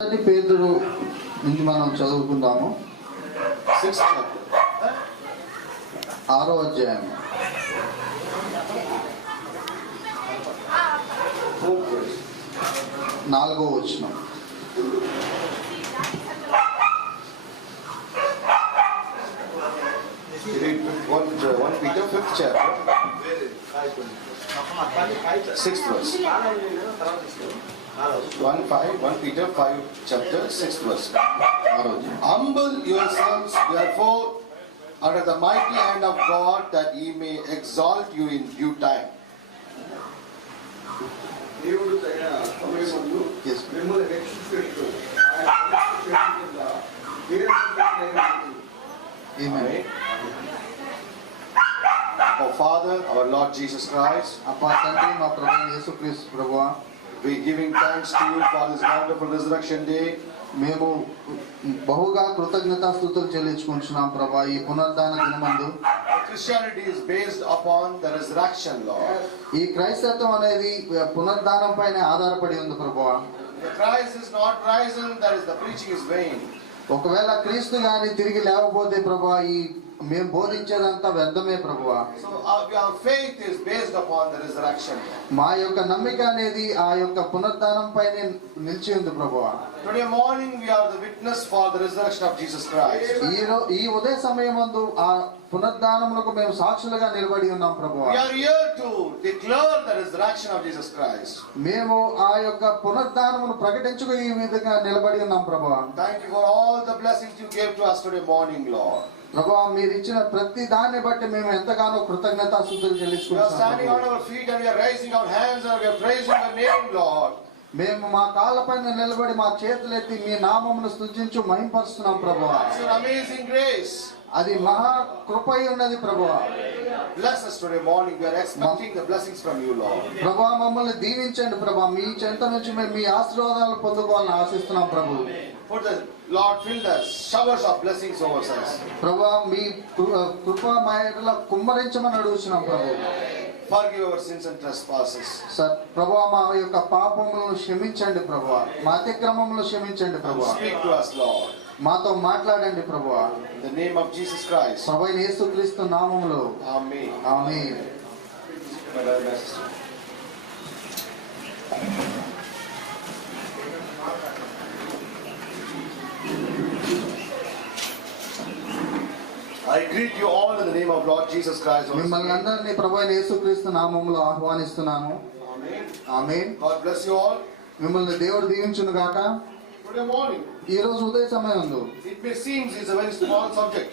పేతురు నుంచి మనం చదువుకుందాము. 6వ అధ్యాయం 4వ వచనం. Peter 5th chapter 6th verse. 1 Peter 5 chapter 6th verse. Humble yourselves therefore under the mighty hand of God, that He may exalt you in due time. Amen. Our Father, our Lord Jesus Christ, అప్పా తండ్రి మా ప్రభువైన యేసుక్రీస్తు ప్రభువా, we giving thanks to you for this wonderful resurrection day. మేము బహుగా కృతజ్ఞతాస్తుతులు చెల్లించుకుంటున్నాం ప్రభా. ఈ పునరుద్ధాన దినమందు Christianity is based upon the resurrection, Lord. ఈ క్రైస్తత్వం అనేది పునరుద్ధానం పైన ఆధారపడి ఉంది ప్రభువా. The Christ is not risen, that is the preaching is vain. ఒకవేళ క్రీస్తు గాని తిరిగి లేకపోతే ప్రభువా, ఈ మేము బోధించేదంతా వ్యర్థమే ప్రభువా. So our faith is based upon the resurrection. మా యొక్క నమ్మిక అనేది ఆ యొక్క పునరుద్ధానం పైన నిలిచి ఉంది ప్రభువా. Today morning we are the witness for the resurrection of Jesus Christ. ఈ ఉదయ సమయమందు ఆ పునరుద్ధానమునకు మేము సాక్షులుగా నిలబడి ఉన్నాం ప్రభువా. We are here to declare the resurrection of Jesus Christ. మేము ఆ యొక్క పునరుద్ధానమును ప్రకటించుకు ఈ విధంగా నిలబడి ఉన్నాం ప్రభువా. Thank you for all the blessings you gave to us today morning, Lord. ప్రభువా, మీరు ఇచ్చిన ప్రతి దాన్ని బట్టి మేము ఎంతగానో కృతజ్ఞతాస్తుతులు We are చెల్లించుకుంటున్నాం. standing on our feet and we are raising our hands and we are praising your name, Lord. మేము మా కాళ్ళపైన నిలబడి మా చేతులెత్తి మీ నామమును స్తుతించు మహింపరుస్తున్నాం ప్రభువా. It's your amazing grace. అది మహా కృపై ఉన్నది ప్రభువా. Bless us today morning. We are expecting the blessings from you, Lord. ప్రభువా, మమ్మల్ని దీవించండి ప్రభువా. మీ చెంత నుంచి మేము మీ ఆశీర్వాదాలు పొందుకోవాలని ఆశిస్తున్నాం ప్రభు. Put the Lord, fill the showers of blessings over us. ప్రభువా, మీ కృప మా ఎడల కుమ్మరించమని అడుగుతున్నాం ప్రభు. Forgive our sins and trespasses. ప్రభువా, మా యొక్క పాపములను క్షమించండి ప్రభువా. మా అతిక్రమములను క్షమించండి ప్రభువా. Speak to us, Lord. మాతో మాట్లాడండి ప్రభువా. In the name of Jesus Christ. ప్రభువైన యేసుక్రీస్తు నామములో Amen. Amen. I greet you all in the name of Lord Jesus Christ. మిమ్మల్ని అందరినీ ప్రభువైన యేసుక్రీస్తు నామములో ఆహ్వానిస్తున్నాను. Amen. Amen. God bless you all. మిమ్మల్ని దేవుడు దీవించును గాక. Today morning, ఈ రోజు ఉదయ సమయంలో it may seem it's a very small subject,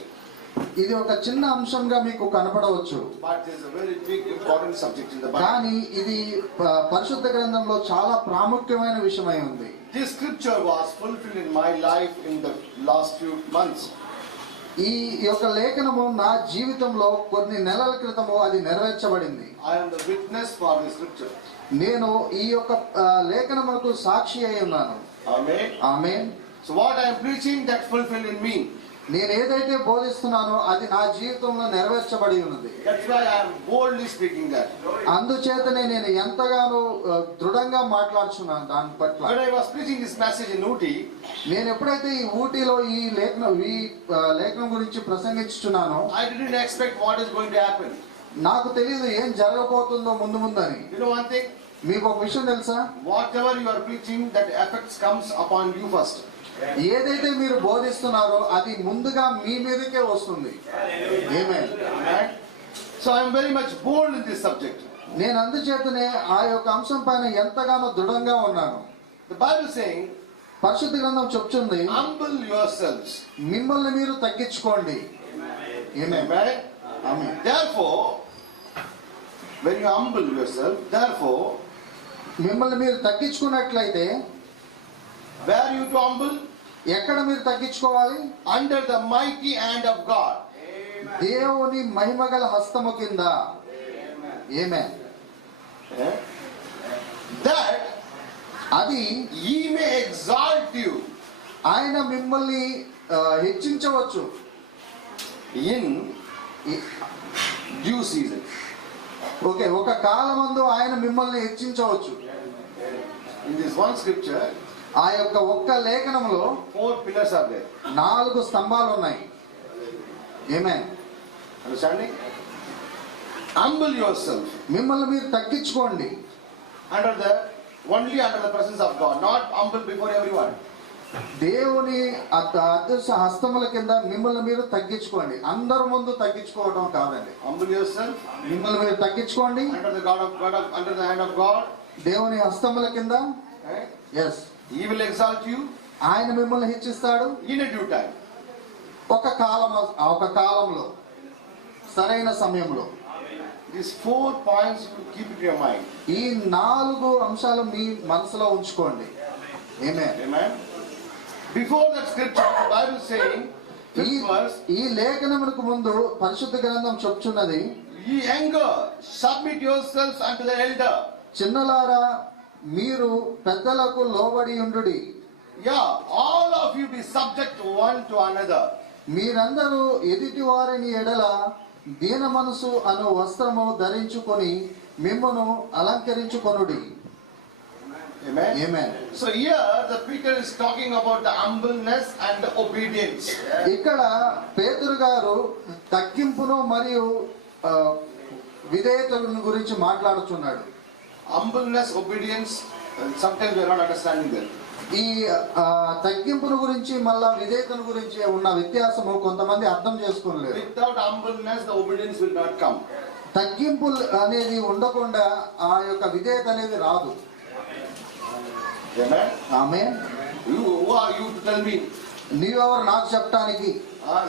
ఇది ఒక చిన్న అంశంగా మీకు కనపడవచ్చు, but it is a very big important subject in the Bible. కానీ ఇది పరిశుద్ధ గ్రంథంలో చాలా ప్రాముఖ్యమైన విషయమై ఉంది. This scripture was fulfilled in my life in the last few months. ఈ యొక్క లేఖనము నా జీవితంలో కొన్ని నెలల క్రితము అది నెరవేర్చబడింది. I am the witness for the scripture. నేను ఈ యొక్క లేఖనములకు సాక్షి అయి ఉన్నాను. Amen. Amen. So what I am preaching, that fulfilled in me. నేను ఏదైతే బోధిస్తున్నానో అది నా జీవితంలో నెరవేర్చబడి ఉన్నది. That's why I am boldly speaking that. అందుచేతనే నేను ఎంతగానో దృఢంగా మాట్లాడుతున్నాను దాని పట్ల. When I was preaching this message in Ooty, నేను ఎప్పుడైతే ఈ ఊటీలో ఈ లేఖనం గురించి ప్రసంగించుచున్నానో, I didn't expect what is going to happen. నాకు తెలియదు ఏం జరగబోతుందో ముందు ముందని. You know one thing? మీకు ఒక విషయం తెలుసా? Whatever you are preaching, that effects comes upon you first. ఏదైతే మీరు బోధిస్తున్నారో అది ముందుగా మీ మీదకే వస్తుంది. ఆమేన్. So I am very much bold in this subject. నేను అందుచేతనే ఆ యొక్క అంశం పైన ఎంతగానో దృఢంగా ఉన్నాను. The Bible saying, పరిశుద్ధ గ్రంథం చెప్తుంది, humble yourselves. మిమ్మల్ని మీరు తగ్గించుకోండి. ఆమేన్. ఆమేన్. Therefore, when you humble yourself, therefore, మిమ్మల్ని మీరు తగ్గించుకున్నట్లయితే, where are you to humble? ఎక్కడ మీరు తగ్గించుకోవాలి? Under the mighty hand of God. దేవుని మహిమగల హస్తము కింద. ఆమేన్. That అది He may exalt you ఆయన మిమ్మల్ని హెచ్చించవచ్చు in due season. ఓకే, ఒక కాలమందు ఆయన మిమ్మల్ని హెచ్చించవచ్చు. In this one scripture, ఆ యొక్క ఒక్క లేఖనంలో 4 pillars are there. 4 స్తంభాలు ఉన్నాయి. ఆమేన్. Understanding? Humble yourself మిమ్మల్ని మీరు తగ్గించుకోండి. only under the presence of God, not humble before everyone. దేవుని అదృశ్య హస్తముల కింద మిమ్మల్ని మీరు తగ్గించుకోండి. అందరి ముందు తగ్గించుకోవడం కాదండి. Humble yourself మిమ్మల్ని మీరు తగ్గించుకోండి under the hand of God. దేవుని హస్తముల కింద. Right? Yes. He will exalt you ఆయన మిమ్మల్ని హెచ్చిస్తాడు in a due time. ఒక కాలంలో సరైన సమయంలో. These 4 points you keep in your mind. ఈ 4 అంశాలు మీ మనసులో ఉంచుకోండి. ఆమేన్. Amen. Before that scripture, the Bible saying, fifth verse, ఈ లేఖనమునకు ముందు పరిశుద్ధ గ్రంథం చెప్తున్నది, ye younger, submit yourselves unto the elder. చిన్నలారా మీరు పెద్దలకు లోబడి ఉండుడి. Yeah, all of you be subject one to another. మీరందరూ ఎదుటి వారిని ఎడల దీన మనసు అను వస్త్రము ధరించుకొని మిమ్మును అలంకరించుకొనుడి. Amen. Amen. So here the Peter is talking about the humbleness and the obedience. ఇక్కడ పేతురు గారు తగ్గింపును మరియు విధేయత గురించి మాట్లాడుతున్నాడు. Humbleness, obedience, sometimes we are not understanding that. ఈ తగ్గింపును గురించి మళ్ళా విధేయతను గురించి ఉన్న వ్యత్యాసము కొంతమంది అర్థం చేసుకోలేరు. Without humbleness, the obedience will not come. తగ్గింపు అనేది ఉండకుండా ఆ యొక్క విధేయత అనేది రాదు. Amen. Amen. Who are you to tell me? నీవెవరు నాకు చెప్పడానికి?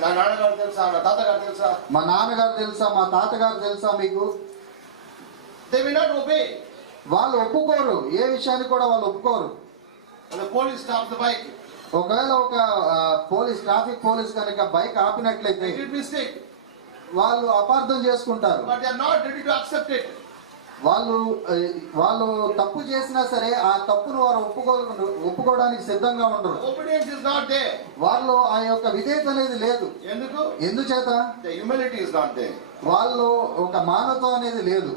నా నాన్నగారు తెలుసా, నా తాతగారు తెలుసా? మా నాన్నగారు తెలుసా, మా తాతగారు తెలుసా మీకు? They will not obey. వాళ్ళు ఒప్పుకోరు. ఏ విషయాన్ని కూడా వాళ్ళు ఒప్పుకోరు. And the police stops the bike. ఒకవేళ ఒక ట్రాఫిక్ పోలీస్ కనుక బైక్ ఆపినట్లయితే They did mistake. వాళ్ళు అపార్థం చేసుకుంటారు. But they are not ready to accept it. వాళ్ళు తప్పు చేసినా సరే ఆ తప్పును వారు ఒప్పుకోవడానికి సిద్ధంగా ఉండరు. Obedience is not there. వాళ్ళు ఆ యొక్క విధేయత అనేది లేదు. ఎందుచేత? The humility is not there. వాళ్ళు ఒక మానవత్వం అనేది లేదు.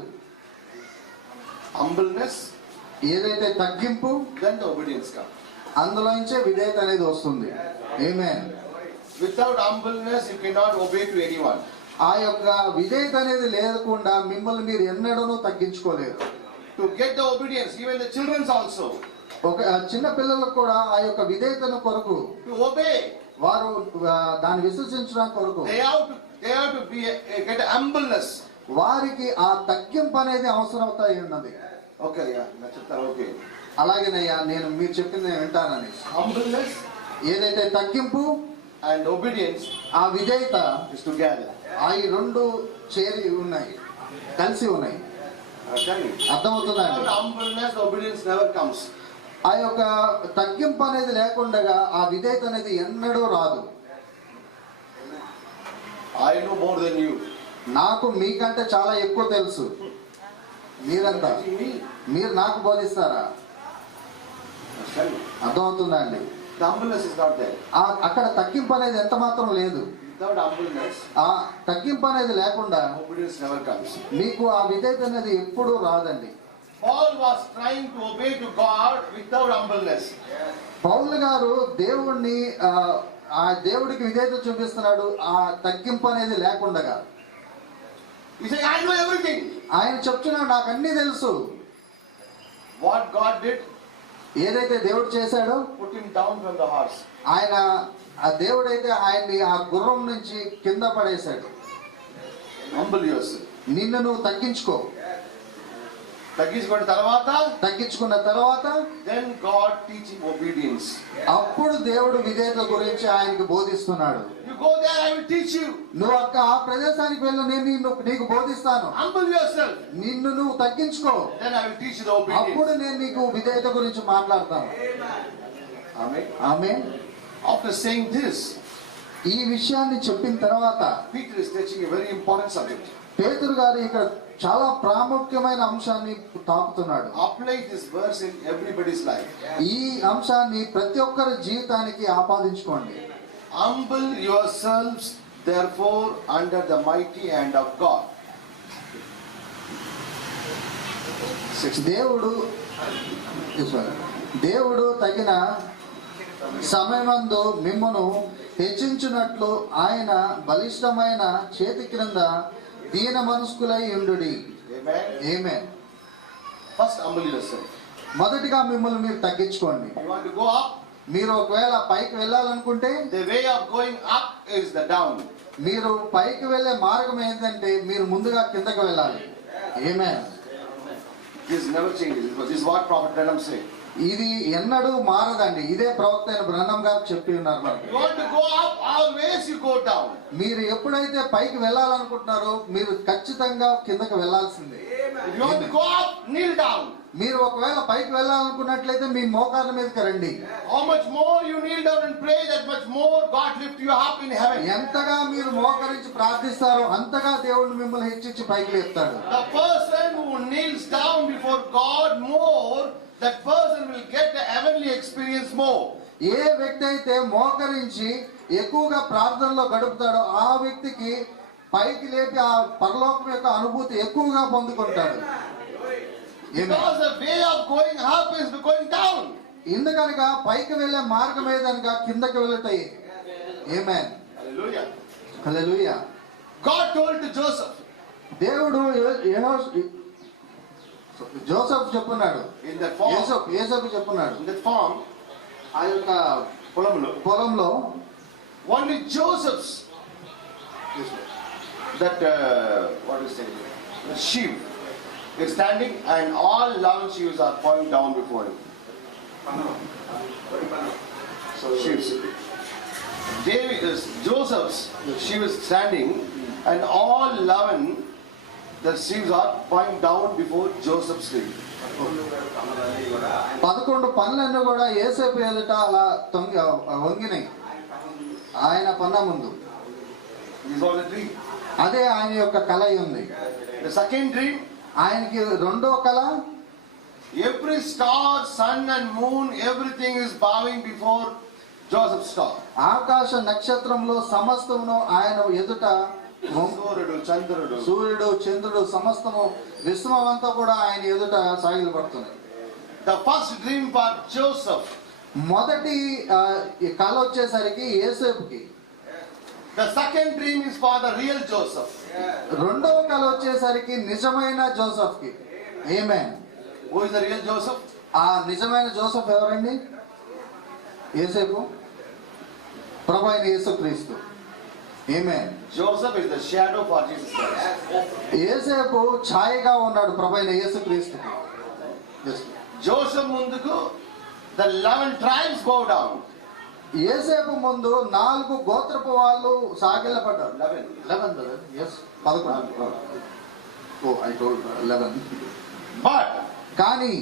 Humbleness, ఏదైతే తగ్గింపు, then the obedience comes. అందులోంచే విధేయత అనేది వస్తుంది. ఆమేన్. Without humbleness, you cannot obey to anyone. ఆ యొక్క విధేయత అనేది లేకుండా మిమ్మల్ని మీరు ఎన్నడూ తగ్గించుకోలేరు. To get the obedience, even the children also. ఒక చిన్న పిల్లలకు కూడా ఆ యొక్క విధేయతను కొరకు, To obey, వారు దాన్ని విశ్వసించడానికి కొరకు they have to get a humbleness. వారికి ఆ తగ్గింపు అనేది అవసరం అవుతాయి ఉన్నది. Okay, yeah, okay. అలాగేనయ్యా, నేను మీరు చెప్పింది నేను వింటానని. Humbleness ఏదైతే తగ్గింపు and obedience, ఆ విధేయత is together. ఆ 2 చేరి ఉన్నాయి, కలిసి ఉన్నాయి. అర్థమవుతుందా? Without humbleness, obedience never comes. ఆ యొక్క తగ్గింపు అనేది లేకుండా ఆ విధేయత అనేది ఎన్నడూ రాదు. I know more than you. నాకు మీకంటే చాలా ఎక్కువ తెలుసు. మీరంతా మీరు నాకు బోధిస్తారా? అర్థమవుతుందా అండి? The humbleness is not there. అక్కడ తగ్గింపు అనేది ఎంత మాత్రం లేదు. Without humbleness, ఆ తగ్గింపు అనేది లేకుండా obedience never comes. మీకు ఆ విధేయత అనేది ఎప్పుడూ రాదండి. Paul was trying to obey to God without humbleness. పౌలు గారు దేవుణ్ణి ఆ దేవుడికి విధేయత చూపిస్తున్నాడు ఆ తగ్గింపు అనేది లేకుండా. He said, I know everything. ఆయన చెప్తున్నాడు, నాకు అన్నీ తెలుసు. What God did, ఏదైతే దేవుడు చేశాడో, put him down from the horse. ఆయన ఆ దేవుడైతే ఆయన్ని ఆ గుర్రం నుంచి కింద పడేశాడు. Humble yourself. నిన్ను నువ్వు తగ్గించుకో. తగ్గించుకున్న తర్వాత then God teaching obedience. అప్పుడు దేవుడు విధేయత గురించి ఆయనకు బోధిస్తున్నాడు. You go there, I will teach you. నువ్వు ఆ ప్రదేశానికి వెళ్ళు, నేను నీకు బోధిస్తాను. Humble yourself. నిన్ను నువ్వు తగ్గించుకో. Then I will teach you the obedience. అప్పుడు నేను నీకు విధేయత గురించి మాట్లాడతాను. Amen. Amen. After saying this, ఈ విషయాన్ని చెప్పిన తర్వాత Peter is teaching a very important subject. పేతురు గారు ఇక్కడ చాలా ప్రాముఖ్యమైన అంశాన్ని తాకుతున్నాడు. Apply this verse in everybody's life. ఈ అంశాన్ని ప్రతి ఒక్కరి జీవితానికి ఆపాదించుకోండి. Humble yourselves therefore under the mighty hand of God. దేవుడు దేవుడు తగిన సమయమందు మిమ్మును హెచ్చించున్నట్లు ఆయన బలిష్టమైన చేతి క్రింద దీన మనస్కులై ఉండుడి. Amen. ఆమేన్. First humble yourself. మొదటిగా మిమ్మల్ని మీరు తగ్గించుకోండి. You want to go up? మీరు ఒకవేళ పైకి వెళ్ళాలనుకుంటే The way of going up is the down. మీరు పైకి వెళ్ళే మార్గం ఏంటంటే మీరు ముందుగా కిందకి వెళ్ళాలి. ఆమేన్. This never changes. This is what Prophet Branham said. ఇది ఎన్నడూ మారదండి. ఇదే ప్రవక్త అయిన బ్రహ్నం గారు చెప్పి ఉన్నారు మనకి. You want to go up, always you go down. మీరు ఎప్పుడైతే పైకి వెళ్ళాలనుకుంటున్నారో మీరు ఖచ్చితంగా కిందకి వెళ్ళాల్సిందే. If you want to go up, kneel down. మీరు ఒకవేళ పైకి వెళ్ళాలనుకున్నట్లయితే మీ మోకాళ్ళ మీదకి రండి. How much more you kneel down and pray, that much more God lift you up in heaven. ఎంతగా మీరు మోకరించి ప్రార్థిస్తారో అంతగా దేవుడు మిమ్మల్ని హెచ్చించి పైకి లేపుతాడు. The person who kneels down before God more, that person will get the heavenly experience more. ఏ వ్యక్తి అయితే మోకరించి ఎక్కువగా ప్రార్థనలో గడుపుతాడో ఆ వ్యక్తికి పైకి లేపి ఆ పరలోకం యొక్క అనుభూతి ఎక్కువగా పొందుకుంటాడు. Because the way of going up is going down. ఎందుకనగా పైకి వెళ్ళే మార్గం ఏదనగా కిందకి వెళ్ళటాయి. ఆమేన్. Hallelujah. Hallelujah. God told to Joseph. దేవుడు Joseph చెప్పున్నాడు. In that form. యేసోపు చెప్పున్నాడు. In that form. ఆ యొక్క పొలంలో Only Joseph's. That what is it? The sheep is standing, and all 11 sheep are falling down before him. So sheep. Joseph's she was standing, and all 11 the sheep are falling down before Joseph's sheep. 11 పనులన్నీ కూడా యేసేపు ఎదుట అలా వంగినాయి ఆయన పన్న ముందు. This was a dream. అదే ఆయన యొక్క కళ ఉంది. The second dream. ఆయనకి రెండో కళ. Every star, sun and moon, everything is bowing before Joseph's star. ఆకాశ నక్షత్రంలో సమస్తమును ఆయన ఎదుట సూర్యుడు చంద్రుడు సమస్తము విశ్వమంతా కూడా ఆయన ఎదుట సాగిలపడుతుంది. The first dream for Joseph. మొదటి కళ వచ్చేసరికి యేసేపుకి. The second dream is for the real Joseph. రెండవ కళ వచ్చేసరికి నిజమైన జోసెఫ్ కి. ఆమేన్. Who is the real Joseph? ఆ నిజమైన జోసెఫ్ ఎవరండి? యేసేపు, ప్రభువైన యేసుక్రీస్తు. ఆమేన్. Joseph is the shadow for Jesus Christ. యేసేపు ఛాయగా ఉన్నాడు ప్రభువైన యేసుక్రీస్తుకి. Joseph munduku the 11 tribes bow down. యేసేపు ముందు 4 గోత్రపు వాళ్ళు సాగిలపడ్డారు. 11 brother. Yes. 11. Oh, I told 11. But కానీ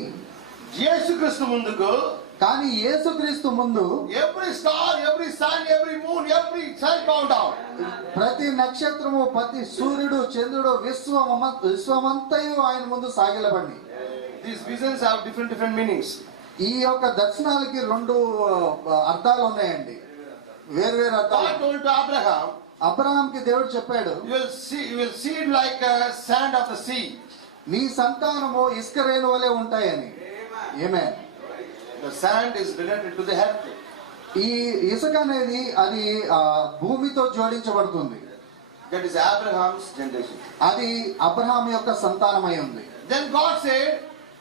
యేసుక్రీస్తు ముందు every star, every sun, every moon, every sun bow down. ప్రతి నక్షత్రము, ప్రతి సూర్యుడు, చంద్రుడు, విశ్వమంతయు ఆయన ముందు సాగిలపడి. These visions have different meanings. ఈ యొక్క దర్శనాలకి 2 అర్థాలు ఉన్నాయండి, వేర్వేరు అర్థాలు. God told to Abraham, అబ్రహాంకి దేవుడు చెప్పాడు, you will see it like sand of the sea. నీ సంతానము ఇసుక రేణు వలె ఉంటాయని. ఆమేన్. The sand is related to the earth. ఈ ఇసుక అనేది అది భూమితో జోడించబడుతుంది. That is Abraham's generation. అది అబ్రహాం యొక్క సంతానమై ఉంది. Then God said,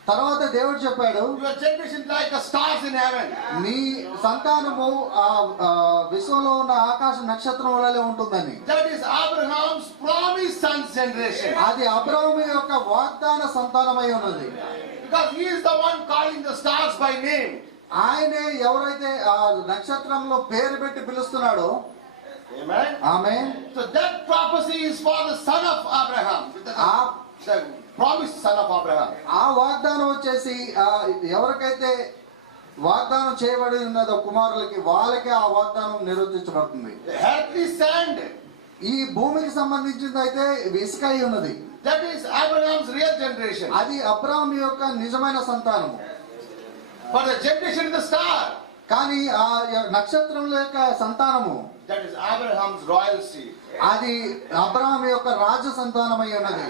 తర్వాత దేవుడు చెప్పాడు, your generation like the stars in heaven. నీ సంతానము విశ్వంలో ఉన్న ఆకాశ నక్షత్రం వలె ఉంటుందని. That is Abraham's promised son's generation. అది అబ్రహాము యొక్క వాగ్దాన సంతానమై ఉన్నది. Because he is the one calling the stars by name. ఆయనే ఎవరైతే ఆ నక్షత్రంలో పేరు పెట్టి పిలుస్తున్నాడో. Amen. Amen. So that prophecy is for the son of Abraham. The promised son of Abraham. ఆ వాగ్దానం వచ్చేసి ఎవరికైతే వాగ్దానం చేయబడి ఉన్నదో కుమారులకి, వాళ్ళకి ఆ వాగ్దానం నిర్వర్తించబడుతుంది. The earthly sand. ఈ భూమికి సంబంధించింది అయితే ఇసుక అయి ఉన్నది. That is Abraham's real generation. అది అబ్రహాం యొక్క నిజమైన సంతానము. For the generation of the star. కానీ ఆ నక్షత్రం యొక్క సంతానము, that is Abraham's royal seed. అది అబ్రహాం యొక్క రాజ సంతానమై ఉన్నది.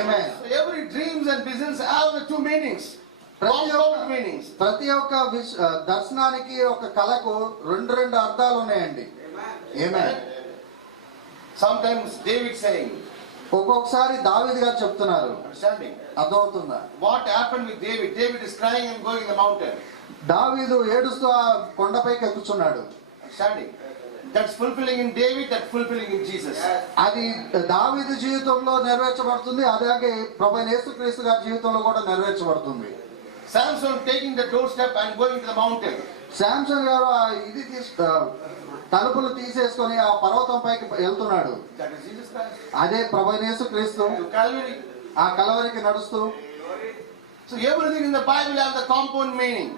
ఆమేన్. Every dreams and visions have the 2 meanings. Compound meanings. ప్రతి ఒక్క దర్శనానికి ఒక కళకు రెండు అర్థాలు ఉన్నాయండి. ఆమేన్. Sometimes David saying, ఒక్కొక్కసారి దావీదు గారు చెప్తున్నారు. understanding? అర్థమవుతుందా? What happened with David? David is crying and going in the mountain. దావీదు ఏడుస్తూ ఆ కొండపైకి ఎక్కుచున్నాడు. Understanding? That's fulfilling in David, that's fulfilling in Jesus. అది దావీదు జీవితంలో నెరవేర్చబడుతుంది, అలాగే ప్రభువైన యేసుక్రీస్తు గారి జీవితంలో కూడా నెరవేర్చబడుతుంది. Samson taking the doorstep and going to the mountain. Samson గారు తలుపులు తీసేసుకొని ఆ పర్వతం పైకి వెళ్తున్నాడు. That is Jesus Christ. అదే ప్రభువైన యేసుక్రీస్తు To Calvary. ఆ కలవరికి నడుస్తూ. So everything in the Bible has the compound meaning.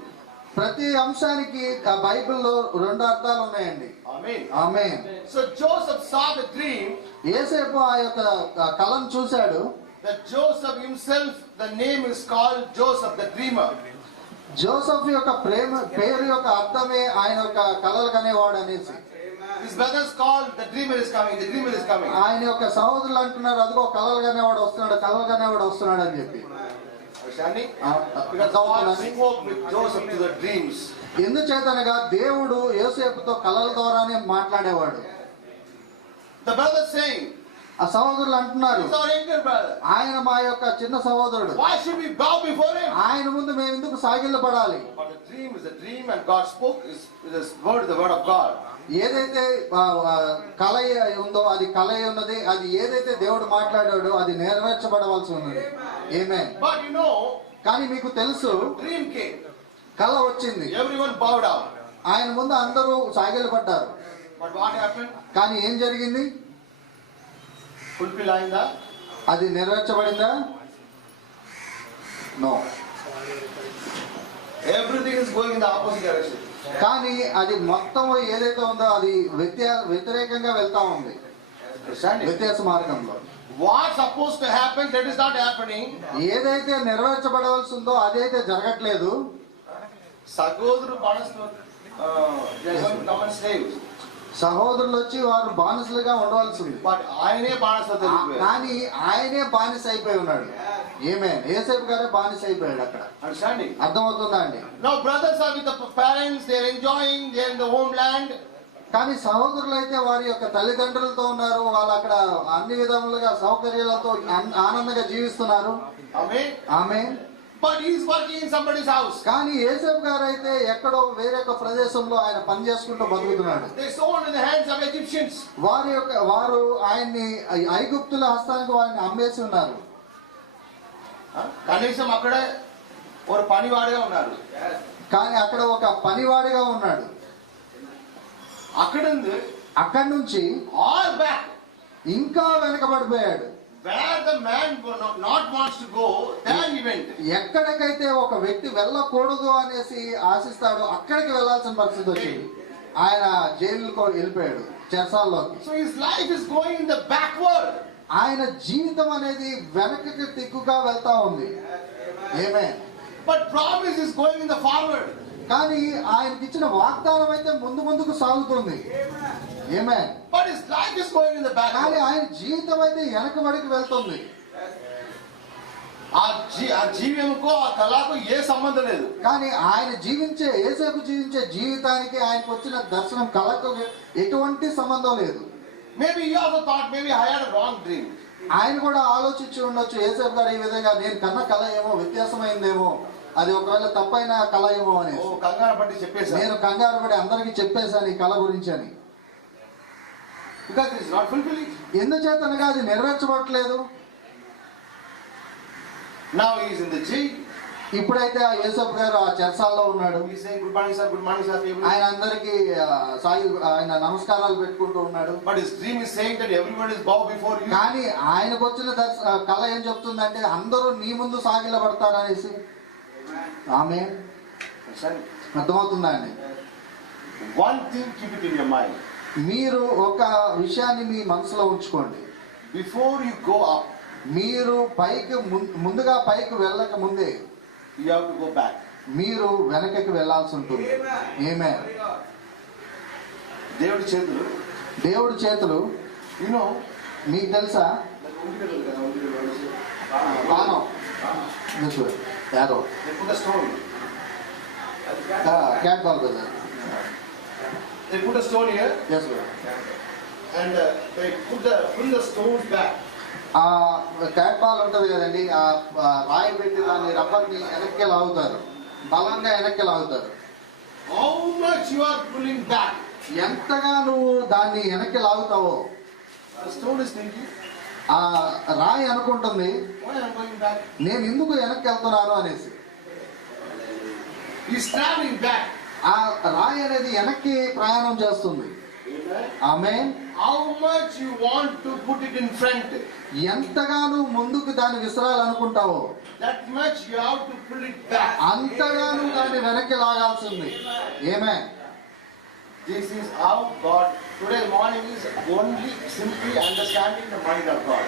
ప్రతి అంశానికి బైబిల్లో రెండు అర్థాలు ఉన్నాయండి. Amen. Amen. So Joseph saw the dream. యేసేపు ఆ యొక్క కలను చూశాడు. That Joseph himself, the name is called Joseph the dreamer. Joseph యొక్క పేరు యొక్క అర్థమే ఆయన యొక్క కలలు కనేవాడు అనేసి. His brothers called the dreamer is coming, the dreamer is coming. ఆయన యొక్క సహోదరులు అంటున్నారు, అదిగో కలలు కనేవాడు వస్తున్నాడు అని చెప్పి. Understanding? Because God spoke with Joseph to the dreams. ఎందుచేతనగా దేవుడు యోసేపుతో కలల ద్వారానే మాట్లాడేవాడు. The brothers saying, ఆ సహోదరులు అంటున్నారు, he's our younger brother. ఆయన మా యొక్క చిన్న సహోదరుడు, Why should we bow before him? ఆయన ముందు మేము ఎందుకు సాగిలపడాలి? But the dream is a dream and God spoke is the word of God. ఏదైతే కళ ఉందో అది కళ ఉన్నది, అది ఏదైతే దేవుడు మాట్లాడాడో అది నెరవేర్చబడవలసి ఉన్నది. ఆమేన్. But you know, కానీ మీకు తెలుసు, dream came. కళ వచ్చింది, Everyone bowed down. ఆయన ముందు అందరూ సాగిలపడ్డారు. But what happened? కానీ ఏం జరిగింది? Fulfill అయిందా? అది నెరవేర్చబడిందా? No. Everything is going in the opposite direction. కానీ అది మొత్తం ఏదైతే ఉందో అది వ్యతిరేకంగా వెళ్తా ఉంది, Understanding? వ్యత్యాస మార్గంలో. What's supposed to happen, that is not happening. ఏదైతే నెరవేర్చబడవలసి ఉందో అదైతే జరగట్లేదు. సహోదరులు బానిసలు slaves. సహోదరులు వచ్చి వారు బానిసలుగా ఉండవలసి ఉంది. But ఆయనే బానిస కానీ ఆయనే బానిస అయిపోయి ఉన్నాడు. ఆమేన్. యేసేపు గారే బానిస అయిపోయాడు అక్కడ. Understanding? అర్థమవుతుందా అండి? Now brothers are with the parents, they are enjoying, they are in the homeland. కానీ సహోదరులు అయితే వారి యొక్క తల్లిదండ్రులతో ఉన్నారు, వాళ్ళు అక్కడ అన్ని విధములుగా సౌకర్యాలతో ఆనందంగా జీవిస్తున్నారు. Amen. Amen. But he is working in somebody's house. కానీ యేసేపు గారు అయితే ఎక్కడో వేరొక ప్రదేశంలో ఆయన పని చేసుకుంటూ బతుకుతున్నాడు. They sold in the hands of Egyptians. వారు ఆయన్ని ఐగుప్తుల హస్తానికి వారిని అమ్మేసి ఉన్నారు. కనీసం అక్కడ ఒక పనివాడిగా ఉన్నారు. కానీ అక్కడ ఒక పనివాడిగా ఉన్నాడు. అక్కడి నుంచి all back. ఇంకా వెనకబడిపోయాడు. Where the man not wants to go, there he went. ఎక్కడికైతే ఒక వ్యక్తి వెళ్ళకూడదు అనేసి ఆశిస్తాడో అక్కడికి వెళ్ళాల్సిన పరిస్థితి వచ్చింది. ఆయన జైలుకు వెళ్ళిపోయాడు, చెరసాల్లోకి. So his life is going in the backward. ఆయన జీవితం అనేది వెనకకి దిక్కుగా వెళ్తా ఉంది. ఆమేన్. But promise is going in the forward. కానీ ఆయనకి ఇచ్చిన వాగ్దానం అయితే ముందుకు సాగుతుంది. ఆమేన్. But his life is going in the కానీ backward. ఆయన జీవితం అయితే వెనకబడికి వెళ్తుంది. ఆ జీవితంకు ఆ కళకు ఏ సంబంధం లేదు. కానీ ఆయన యేసేపు జీవించే జీవితానికి ఆయనకు వచ్చిన దర్శనం కళకు ఎటువంటి సంబంధం లేదు. Maybe he also thought, maybe I had a wrong dream. ఆయన కూడా ఆలోచించి ఉండొచ్చు, యేసేపు గారు ఈ విధంగా నేను కన్న కళ ఏమో వ్యత్యాసమైందేమో, అది ఒకవేళ తప్పైన కళ ఏమో అని కంగారు పట్టి చెప్పేసి నేను కంగారు పడి అందరికి చెప్పేశాను ఈ కళ గురించి అని. Because it is not fulfilling. ఎందుచేతనగా అది నెరవేర్చబడట్లేదు. Now he is in the jail. ఇప్పుడైతే ఆ యేసేపు గారు ఆ చెరసాల్లో ఉన్నాడు. He is saying good morning sir, good morning sir. ఆయన అందరికి ఆయన నమస్కారాలు పెట్టుకుంటూ ఉన్నాడు. But his dream is saying that everyone is bow before you. కానీ ఆయనకు వచ్చిన కళ ఏం చెప్తుందంటే అందరూ నీ ముందు సాగిలపడతారు అనేసి. ఆమేన్. అర్థమవుతుందా అండి? One thing keep it in your mind. మీరు ఒక విషయాన్ని మీ మనసులో ఉంచుకోండి. Before you go up, మీరు ముందుగా పైకి వెళ్ళక ముందే you have to go back. మీరు వెనకకి వెళ్ళాల్సి ఉంటుంది. ఆమేన్. దేవుడి చేతులు You know, మీకు తెలుసా? పానం యారో They put a stone. Cat ball brother. They put a stone here yes brother. and they pull the stones back. ఆ క్యాట్ బాల్ ఉంటుంది కదండి, ఆ రాయి పెట్టి దాన్ని రబ్బర్ని వెనక్కి లాగుతారు, బలంగా వెనక్కి లాగుతారు. How much you are pulling back? ఎంతగా నువ్వు దాన్ని వెనక్కి లాగుతావో The stone is thinking, ఆ రాయి అనుకుంటుంది why am I going back? నేను ఎందుకు వెనక్కి వెళ్తున్నాను అనేసి. He's traveling back. ఆ రాయి అనేది వెనక్కి ప్రయాణం చేస్తుంది. Amen. ఆమె How much you want to put it in front? ఎంతగా నువ్వు ముందుకు దాన్ని విసరాలనుకుంటావో That much you have to pull it back. అంతగా నువ్వు దాన్ని వెనక్కి లాగాల్సింది. ఏమే This is how God today morning is only simply understanding the mind of God.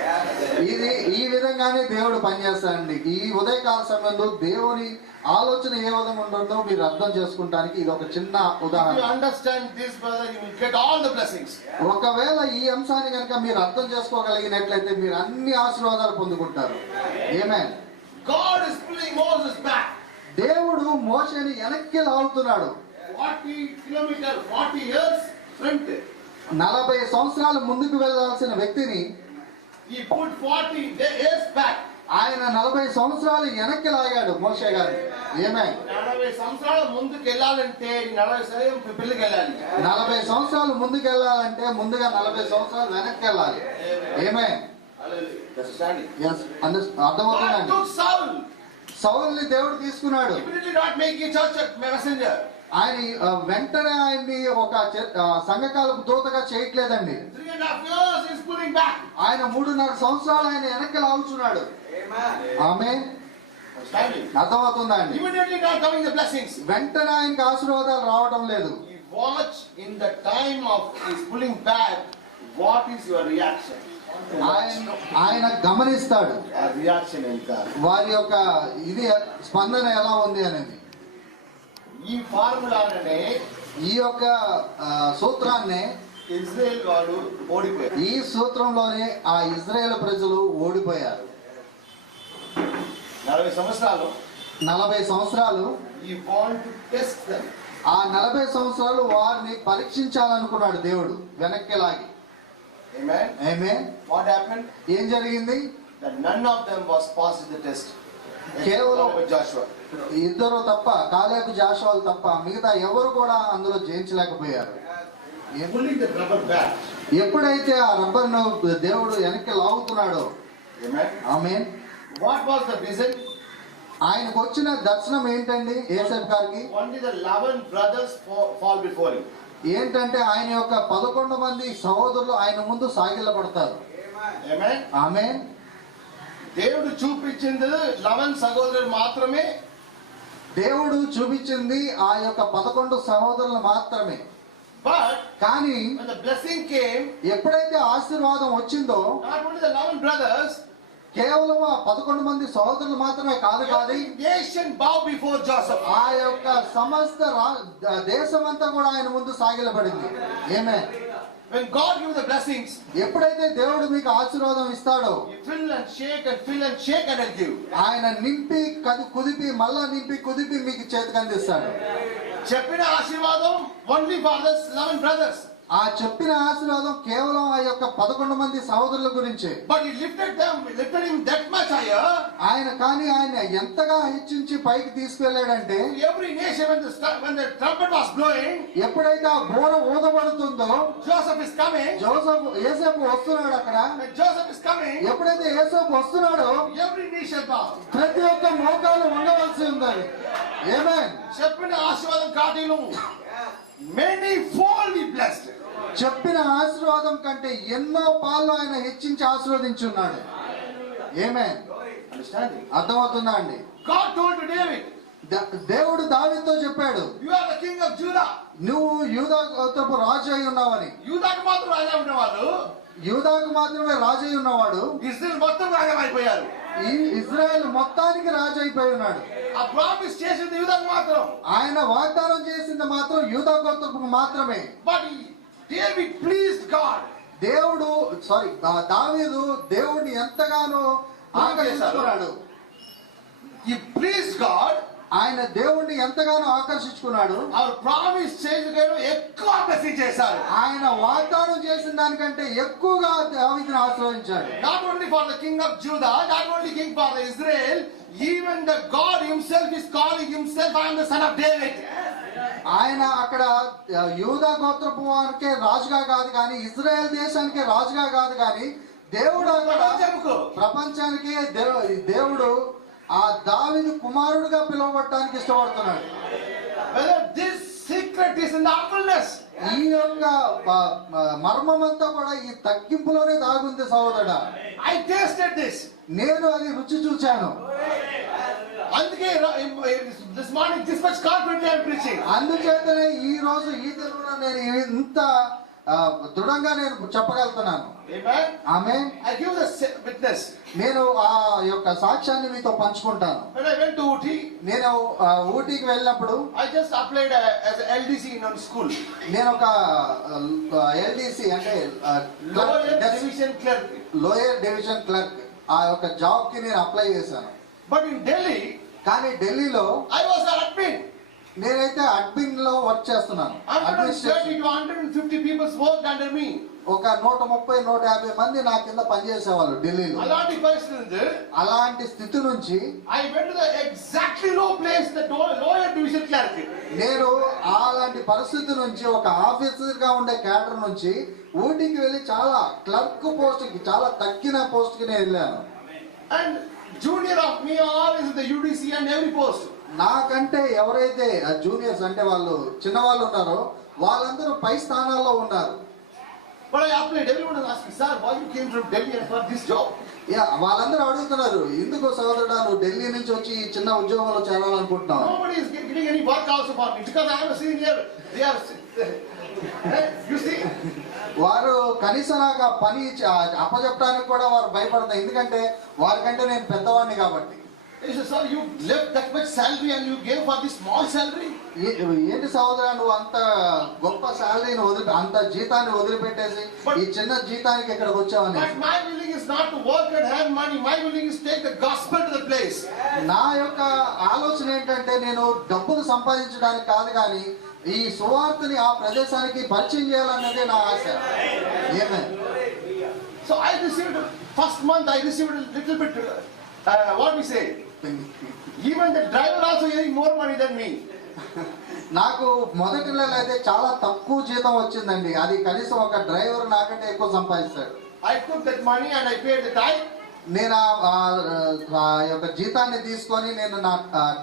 ఇది ఈ విధంగానే దేవుడు పనిచేస్తాడండి. ఈ ఉదయకాల సమయంలో దేవుని ఆలోచన ఏ విధంగా ఉంటుందో మీరు అర్థం చేసుకుంటానికి ఇది ఒక చిన్న If you ఉదాహరణ. understand this, brother, you will get all the blessings. ఒకవేళ ఈ అంశాన్ని కనుక మీరు అర్థం చేసుకోగలిగినట్లయితే మీరు అన్ని ఆశీర్వాదాలు పొందుకుంటారు. ఏమే God is pulling Moses back. దేవుడు మోషేని వెనక్కి లాగుతున్నాడు. 40 kilometers, 40 years front. 40 సంవత్సరాలు ముందుకు వెళ్ళాల్సిన వ్యక్తిని He put 40 years back. ఆయన 40 సంవత్సరాలు వెనక్కి లాగాడు మోషే గారిని. ఏమే 40 సంవత్సరాల ముందుకు వెళ్ళాలంటే 40 సంవత్సరాలు పిల్లకి వెళ్ళాలి. 40 సంవత్సరాలు ముందుకు వెళ్ళాలంటే ముందుగా 40 సంవత్సరాలు వెనక్కి వెళ్ళాలి. ఏమే Understanding? అర్థమవుతుందండి. God took Saul. సౌలుని దేవుడు తీసుకున్నాడు. He did not make a church messenger. ఆయన వెంటనే ఆయన్ని ఒక సంఘకాలకు దూతగా చేయట్లేదండి. 3.5 years is pulling back. ఆయన 3.5 సంవత్సరాలు ఆయన వెనక్కి లాగుచున్నాడు. ఆమె Understanding? అర్థమవుతుందండి. Immediately not coming the blessings. వెంటనే ఆయనకి ఆశీర్వాదాలు రావడం లేదు. You watch in the time of his pulling back. What is your reaction? ఆయన గమనిస్తాడు A reaction ఎంత? వారి యొక్క ఇది స్పందన ఎలా ఉంది అనేది. ఈ ఫార్ములానే ఈ యొక్క సూత్రాన్ని ఇజ్రాయెల్ వాళ్ళు ఓడిపోయారు. ఈ సూత్రంలోనే ఆ ఇజ్రాయేల్ ప్రజలు ఓడిపోయారు. 40 సంవత్సరాలు. 40 సంవత్సరాలు You want to test them. ఆ 40 సంవత్సరాలు వారిని పరీక్షించాలనుకున్నాడు దేవుడు వెనక్కి లాగి. Amen. ఆమేన్. What happened? ఏం జరిగింది? That none of them was passed in the test. కేవలం Except Joshua. ఇద్దరు తప్ప, కాలేబు జాషువాలు తప్ప మిగతా ఎవరు కూడా అందులో జయించలేకపోయారు. Pulling the rubber back. ఎప్పుడైతే ఆ రబ్బర్ను దేవుడు వెనక్కి లాగుతున్నాడో. Amen. Amen. What was the vision? ఆయనకు వచ్చిన దర్శనం ఏంటండి యేసేపు గారికి? Only the 11 brothers fall before him. ఏంటంటే ఆయన యొక్క 11 మంది సహోదరులు ఆయన ముందు సాగిలపడతారు. Amen. ఆమేన్. దేవుడు చూపించింది 11 సహోదరులు మాత్రమే. దేవుడు చూపించింది ఆ యొక్క 11 సహోదరులు మాత్రమే. But కానీ when the blessing came, ఎప్పుడైతే ఆశీర్వాదం వచ్చిందో not only the 11 brothers, కేవలం ఆ 11 మంది సహోదరులు మాత్రమే కాదు. every nation bow before Joseph. ఆ యొక్క సమస్త దేశమంతా కూడా ఆయన ముందు సాగిలపడింది. ఏమే When God gives the blessings, ఎప్పుడైతే దేవుడు మీకు ఆశీర్వాదం ఇస్తాడో you fill and shake and he'll give. ఆయన నింపి కుదిపి మళ్ళా నింపి కుదిపి మీకు చేతికి అందిస్తాడు. చెప్పిన ఆశీర్వాదం only for the 11 brothers. ఆ చెప్పిన ఆశీర్వాదం కేవలం ఆ యొక్క 11 మంది సహోదరుల గురించే. But he lifted him that much higher. ఆయన ఎంతగా హెచ్చించి పైకి తీసుకెళ్లాడంటే Every nation when the trumpet was blowing, ఎప్పుడైతే ఆ బోర ఊదబడుతుందో Joseph is coming. యేసేపు వస్తున్నాడు అక్కడ. When Joseph is coming, ఎప్పుడైతే యేసేపు వస్తున్నాడో every knee shall bow. ప్రతి ఒక్క మోకాలు ఉండవలసి ఉందని. ఆమేన్. చెప్పిన ఆశీర్వాదం కాటిను many fold be blessed. చెప్పిన ఆశీర్వాదం కంటే ఎన్నో పాళ్ళు ఆయన హెచ్చించి ఆశీర్వదించున్నాడు. ఆమేన్. Understanding? అర్థమవుతుందా అండి? God told to David, దేవుడు దావీదుతో చెప్పాడు, you are the king of Judah. నువ్వు యూదా గోత్రపు రాజు అయి ఉన్నావని. యూదాకు మాత్రం రాజా ఉన్నవాడు, యూదాకు మాత్రమే రాజు అయి ఉన్నవాడు ఇజ్రాయెల్ మొత్తం రాజమైపోయారు. ఈ ఇజ్రాయెల్ మొత్తానికి రాజు అయిపోయి ఉన్నాడు. ఆ ప్రామిస్ చేసింది యూదాకు మాత్రం. ఆయన వాగ్దానం చేసింది మాత్రం యూదా గోత్రపు మాత్రమే. But David pleased God. దావీదు దేవుడిని ఎంతగానో ఆకర్షించుకున్నాడు. he pleased God. ఆయన దేవుణ్ణి ఎంతగానో ఆకర్షించుకున్నాడు. Our promise చేయగానే ఎక్కువ బ్లెస్సింగ్ చేశారు. ఆయన వాగ్దానం చేసిన దానికంటే ఎక్కువగా దావీదుని ఆశ్రయించాడు. Not only for the king of Judah, not only king for Israel, even the God himself is calling himself, I am the son of David. ఆయన అక్కడ యూదా గోత్రపు వారికే రాజుగా కాదు కానీ ఇజ్రాయెల్ దేశానికే రాజుగా కాదు కానీ దేవుడు ప్రపంచానికి దేవుడు ఆ దావీదు కుమారుడుగా పిలువబడటానికి ఇష్టపడుతున్నాడు. This secret is in the humbleness. ఈ యొక్క మర్మమంతా కూడా ఈ తగ్గింపులోనే దాగుంది సహోదరుడా. I tasted this. నేను అది రుచి చూశాను. అందుకే this morning this much confidently I am preaching. అందుచేతనే ఈ రోజు ఈ దినాన నేను ఇంత దృఢంగా నేను చెప్పగలుగుతున్నాను. Amen. Amen. I give the witness. నేను ఆ యొక్క సాక్ష్యాన్ని మీతో పంచుకుంటాను. When I went to Ooty, నేను ఊటీకి వెళ్ళినప్పుడు I just applied as a LDC in a school. నేను ఒక ఎల్డిసి అంటే లోయర్ డివిజన్ క్లర్క్ ఆ యొక్క జాబ్ కి నేను అప్లై చేశాను. But in Delhi, కానీ ఢిల్లీలో I was an admin. నేనైతే అడ్మిన్ లో వర్క్ చేస్తున్నాను. 130 to 150 people worked under me. ఒక 130-150 మంది నా కింద పనిచేసేవాళ్ళు ఢిల్లీలో. అలాంటి స్థితి నుంచి I went to the exactly low place, the lower division clerk. నేను అలాంటి పరిస్థితి నుంచి ఒక ఆఫీసర్ గా ఉండే క్యాడర్ నుంచి ఊటీకి వెళ్ళి చాలా క్లర్క్ పోస్ట్ కి చాలా తగ్గిన పోస్ట్ కి నేను వెళ్ళాను. And junior of me all is the UDC and every post. నాకంటే ఎవరైతే జూనియర్స్ అంటే వాళ్ళు చిన్నవాళ్ళు ఉన్నారో వాళ్ళందరూ పై స్థానాల్లో ఉన్నారు. But I applied. Everyone was asking, sir, why you came from Delhi and for this job? వాళ్ళందరూ అడుగుతున్నారు, ఎందుకు సోదరుడా నువ్వు ఢిల్లీ నుంచి వచ్చి ఈ చిన్న ఉద్యోగంలో చేరాలనుకుంటున్నావు? Nobody is getting any work also for me because I am a senior. They are, you see. వారు కనీసం నాకు ఆ పని అప్పచెప్పడానికి కూడా వారు భయపడతారు, ఎందుకంటే వారికంటే నేను పెద్దవాడిని కాబట్టి. He said, sir, you left that much salary and you gave for this small salary. ఏంటి సోదరా నువ్వు అంత గొప్ప శాలరీని అంత జీతాన్ని వదిలిపెట్టేసి ఈ చిన్న జీతానికి ఇక్కడికి వచ్చావని. But my willing is not to work and have money. My willing is to take the gospel to the place. నా యొక్క ఆలోచన ఏంటంటే నేను డబ్బులు సంపాదించడానికి కాదు కానీ ఈ సువార్తని ఆ ప్రదేశానికి పరిచయం చేయాలన్నదే నా ఆశ. So I received first month I received a little bit what we say. Even the driver also earning more money than me. నాకు మొదటి నెల అయితే చాలా తక్కువ జీతం వచ్చిందండి. అది కనీసం ఒక డ్రైవర్ నాకంటే ఎక్కువ సంపాదిస్తాడు. I took that money and I paid the tithe. నేను ఆ యొక్క జీతాన్ని తీసుకొని నేను నా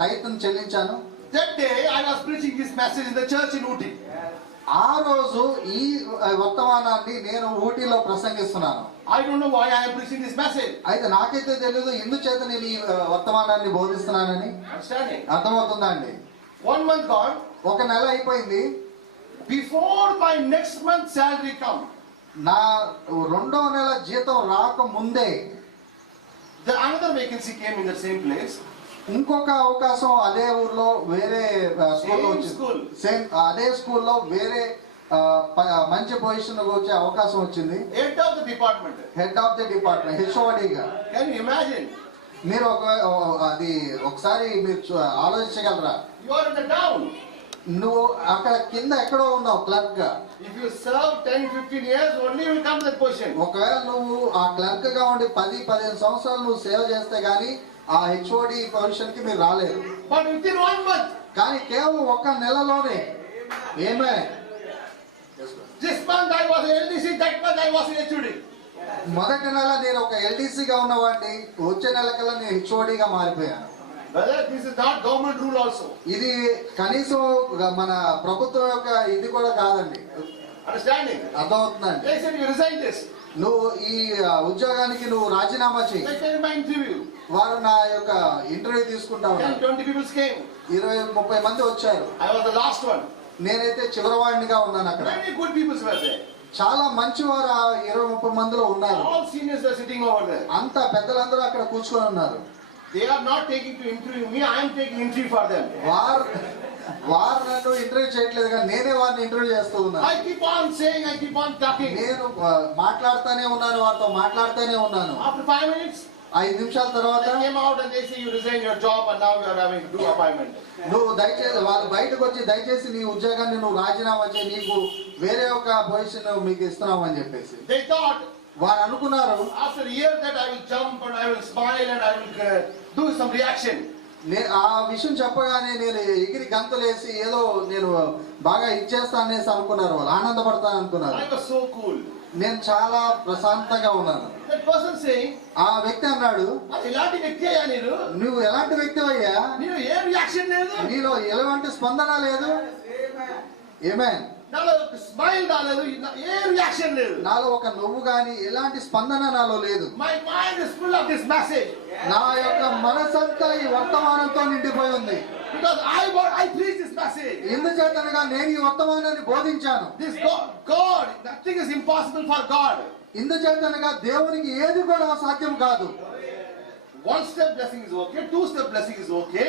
టైత్‌ని చెల్లించాను. That day I was preaching this message in the church in Ooty. ఆ రోజు ఈ వర్తమానాన్ని నేను ఊటీలో ప్రసంగిస్తున్నాను. I don't know why I am preaching this message. అయితే నాకైతే తెలియదు ఎందుచేత నేను ఈ వర్తమానాన్ని బోధిస్తున్నానని. అర్థమవుతుందా అండి? 1 month gone. ఒక నెల అయిపోయింది. Before my next month salary come, నా రెండో నెల జీతం రాక ముందే another vacancy came in the same place. ఇంకొక అవకాశం అదే ఊర్లో వేరే స్కూల్లో వచ్చింది. సేమ్ అదే స్కూల్లో వేరే మంచి పొజిషన్ వచ్చే అవకాశం వచ్చింది. హెడ్ ఆఫ్ ది డిపార్ట్మెంట్ హెచ్ఓడిగా. Can you imagine? మీరు అది ఒకసారి మీరు ఆలోచించగలరా? You are in the down. నువ్వు అక్కడ కింద ఎక్కడో ఉన్నావు క్లర్క్ గా. If you serve 10-15 years only will come that position. ఒకవేళ నువ్వు ఆ క్లర్క్ గా ఉండి 10-15 సంవత్సరాలు నువ్వు సేవ చేస్తే గానీ ఆ హెచ్ఓడి పొజిషన్ కి మీరు రాలేరు. బట్ విత్ ఇన్ 1 మంత్, కానీ కేవలం ఒక నెలలోనే. ఏమే this month I was LDC, that month I was HOD. మొదటి నెల నేను ఒక ఎల్డిసి గా ఉన్నవాడిని, వచ్చే నెలకల్లా నేను హెచ్ఓడి గా మారిపోయాను. This is not government rule also. ఇది కనీసం మన ప్రభుత్వం యొక్క ఇది కూడా కాదండి. Understanding? అర్థమవుతుందండి? They said you resign this. నువ్వు ఈ ఉద్యోగానికి నువ్వు రాజీనామా చేయి. They came my interview. వారు నా యొక్క ఇంటర్వ్యూ తీసుకుంటా ఉన్నారు. 10-20 people came. 20-30 మంది వచ్చారు. I was the last one. నేనైతే చివరివాడినిగా ఉన్నాను అక్కడ. Many good people were there. చాలా మంచి వారు 20-30 మందిలో ఉన్నారు. All seniors are sitting over there. అంతా పెద్దలందరూ అక్కడ కూర్చొని ఉన్నారు. They are not taking to interview me. I am taking interview for them. వారు నన్ను ఇంటర్వ్యూ చేయట్లేదు కానీ నేనే వారిని ఇంటర్వ్యూ చేస్తూ ఉన్నాను. I keep on saying, I keep on talking. నేను మాట్లాడుతూనే ఉన్నాను, వారితో మాట్లాడుతూనే ఉన్నాను. After 5 minutes, 5 నిమిషాల తర్వాత They came out and they say you resign your job and now you are having to do appointment. నువ్వు దయచేసి వాళ్ళు బయటకు వచ్చి దయచేసి నీ ఉద్యోగాన్ని నువ్వు రాజీనామా చేయి, నీకు వేరే ఒక పొజిషన్ మీకు ఇస్తున్నాం అని చెప్పేసి They thought వారు అనుకున్నారు. after a year that I will jump and I will smile and I will do some reaction. ఆ విషయం చెప్పగానే నేను ఎగిరి గంతులేసి ఏదో నేను బాగా ఇచ్చేస్తాను అనేసి అనుకున్నారు, వాళ్ళు ఆనందపడతాను అనుకున్నారు. I was so cool. నేను చాలా ప్రశాంతంగా ఉన్నాను. That person saying, ఆ వ్యక్తి అన్నాడు, ఇలాంటి వ్యక్తి అయ్యా నేను, నువ్వు ఎలాంటి వ్యక్తివయ్యా, నేను ఏ రియాక్షన్ లేదు, నీలో ఎలాంటి స్పందన లేదు, ఆమేన్, నాలో ఒక స్మైల్ రాలేదు, ఏ రియాక్షన్ లేదు, నాలో ఒక నవ్వు గాని ఎలాంటి స్పందన నాలో లేదు. My mind is full of this message. నా యొక్క మనసంతా ఈ వర్తమానంతో నిండిపోయి ఉంది. Because I preach this message. ఎందుచేతనగా నేను ఈ వర్తమానాన్ని బోధించాను. This God, nothing is impossible for God. ఎందుచేతనగా దేవునికి ఏది కూడా అసాధ్యం కాదు. One step blessing is okay, two step blessing is okay.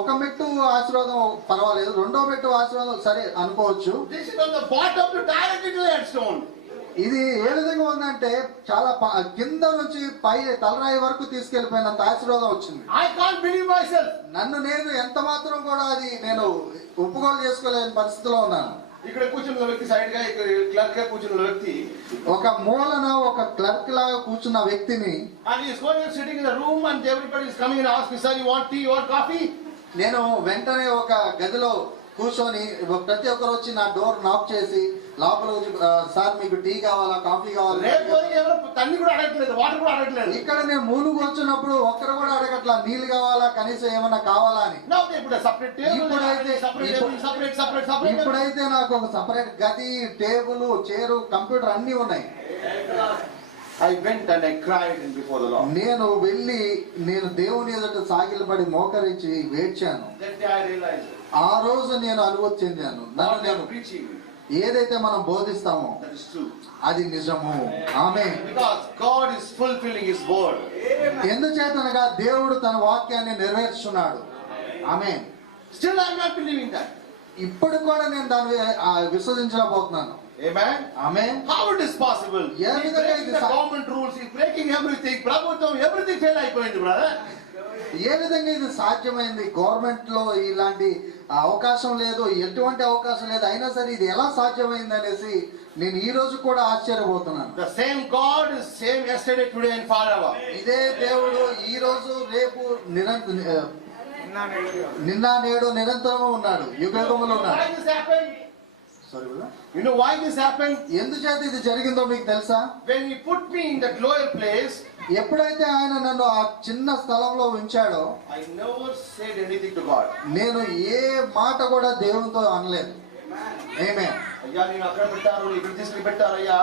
ఒక మెట్టు ఆశీర్వాదం పర్వాలేదు, రెండో మెట్టు ఆశీర్వాదం సరే అనుకోవచ్చు. This is on the bottom to directly to the headstone. ఇది ఏ విధంగా ఉందంటే చాలా కింద నుంచి పై తలరాయి వరకు తీసుకెళ్లిపోయినంత ఆశీర్వాదం వచ్చింది. I can't believe myself. నన్ను నేను ఎంత మాత్రం కూడా అది నేను ఒప్పుకోలు చేసుకోలేని పరిస్థితిలో ఉన్నాను. ఇక్కడ కూర్చున్న వ్యక్తి సైడ్ గా, ఇక్కడ క్లర్క్ గా కూర్చున్న వ్యక్తి, ఒక మూలన ఒక క్లర్క్ లాగా కూర్చున్న వ్యక్తిని, and he is going and sitting in the room and everybody is coming and asking, sir, you want tea, you want coffee? నేను వెంటనే ఒక గదిలో కూర్చొని ప్రతి ఒక్కరు వచ్చి నా డోర్ నాక్ చేసి లోపల వచ్చి, సార్ మీకు టీ కావాలా, కాఫీ కావాలా, తన్ని కూడా అడగట్లేదు, వాటర్ కూడా అడగట్లేదు. ఇక్కడ నేను మూలుగు వచ్చినప్పుడు ఒక్కరు కూడా అడగట్లా నీళ్ళు కావాలా, కనీసం ఏమన్నా కావాలా అని. ఇప్పుడైతే నాకు ఒక సపరేట్ గది, టేబుల్, చైరు, కంప్యూటర్ అన్ని ఉన్నాయి. I went and I cried before the Lord. నేను వెళ్ళి నేను దేవుని ఎదుట సాగిలపడి మోకరించి వేడ్చాను. That day I realized. ఆ రోజు నేను అనుభూతి చెందాను, నన్ను నేను ఏదైతే మనం బోధిస్తామో అది నిజము. ఆమేన్. Because God is fulfilling His word. ఎందుచేతనగా దేవుడు తన వాక్యాన్ని నెరవేర్చున్నాడు. ఆమేన్. Still I am not believing that. ఇప్పుడు కూడా నేను దాన్ని విశ్వసించలేకపోతున్నాను. Amen. Amen. How it is possible? He is breaking the government rules. He is breaking everything. ప్రభుత్వం everything fail అయిపోయింది brother. ఏ విధంగా ఇది సాధ్యమైంది? గవర్నమెంట్ లో ఇలాంటి అవకాశం లేదు, ఎటువంటి అవకాశం లేదు, అయినా సరే ఇది ఎలా సాధ్యమైంది అనేసి నేను ఈ రోజు కూడా ఆశ్చర్యపోతున్నాను. The same God is same yesterday, today and forever. ఇదే దేవుడు ఈ రోజు రేపు నిన్న నేడు నిరంతరం ఉన్నాడు, యుగయుగములో ఉన్నాడు. Why this happened? Sorry brother. You know why this happened? ఎందుచేత ఇది జరిగిందో మీకు తెలుసా? When He put me in that lower place, ఎప్పుడైతే ఆయన నన్ను ఆ చిన్న స్థలంలో ఉంచాడో I never said anything to God. నేను ఏ మాట కూడా దేవునితో అనలేదు. ఆమేన్. అయ్యా నేను అక్కడ పెట్టారు, ఇక్కడ తీసుకు పెట్టారు అయ్యా,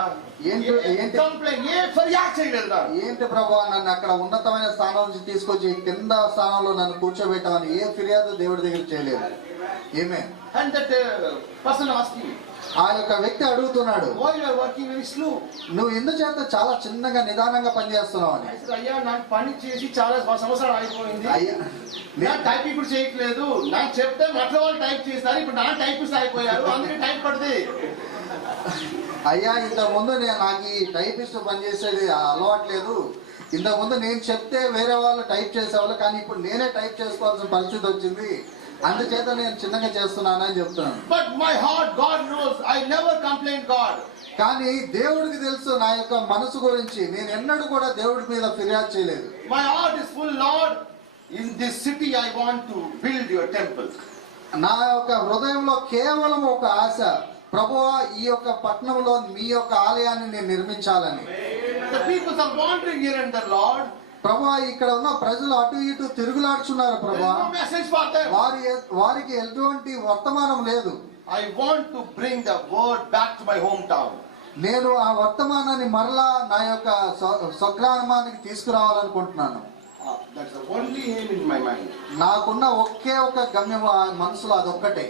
ఏంటి కంప్లైంట్ ఏ ఫర్యాదు చేయలేదు నా. ఏంటి ప్రభువా నన్ను అక్కడ ఉన్నతమైన స్థానం నుంచి తీసుకొచ్చి కింద స్థానంలో నన్ను కూర్చోబెట్టామని ఏ ఫిర్యాదు దేవుడి దగ్గర చేయలేదు. ఆమేన్. And that person asking, ఆ యొక్క వ్యక్తి అడుగుతున్నాడు, why you are working very slow? నువ్వు ఎందుచేత చాలా చిన్నగా నిదానంగా పనిచేస్తున్నావు అని. అయ్యా నాకు పని చేసి చాలా సంవత్సరాలు అయిపోయింది, అయ్యా నా టైప్ ఇప్పుడు చేయట్లేదు, నాకు చెప్తే మట్ల వాళ్ళు టైప్ చేస్తారు, ఇప్పుడు నా టైపిస్ట్ అయిపోయారు, అందుకే టైప్ పడుతుంది. అయ్యా ఇంతకు ముందు నాకు ఈ టైపిస్ట్ పనిచేసేది అలవాట్లేదు, ఇంతకు ముందు నేను చెప్తే వేరే వాళ్ళు టైప్ చేసేవాళ్ళు, కానీ ఇప్పుడు నేనే టైప్ చేసుకోవాల్సిన పరిస్థితి వచ్చింది, అందుచేత నేను చిన్నగా చేస్తున్నానని చెప్తున్నాను. But my heart, God knows, I never complained God. కానీ దేవుడికి తెలుసు నా యొక్క మనసు గురించి, నేను ఎన్నడూ కూడా దేవుడి మీద ఫిర్యాదు చేయలేదు. My heart is full, Lord, in this city I want to build your temple. నా యొక్క హృదయంలో కేవలం ఒక ఆశ, ప్రభువా ఈ యొక్క పట్టణంలో మీ యొక్క ఆలయాన్ని నేను నిర్మించాలని. The people are wandering here and there, Lord. ప్రభువా ఇక్కడ ఉన్న ప్రజలు అటు ఇటు తిరుగులాడుచున్నారు ప్రభువా, వారికి ఎటువంటి వర్తమానం లేదు. I want to bring the word back to my hometown. నేను ఆ వర్తమానాన్ని మరలా నా యొక్క స్వగ్రామానికి తీసుకురావాలనుకుంటున్నాను. That's the only aim in my mind. నాకున్న ఒకే ఒక గమ్యం మనసులో అదొక్కటే.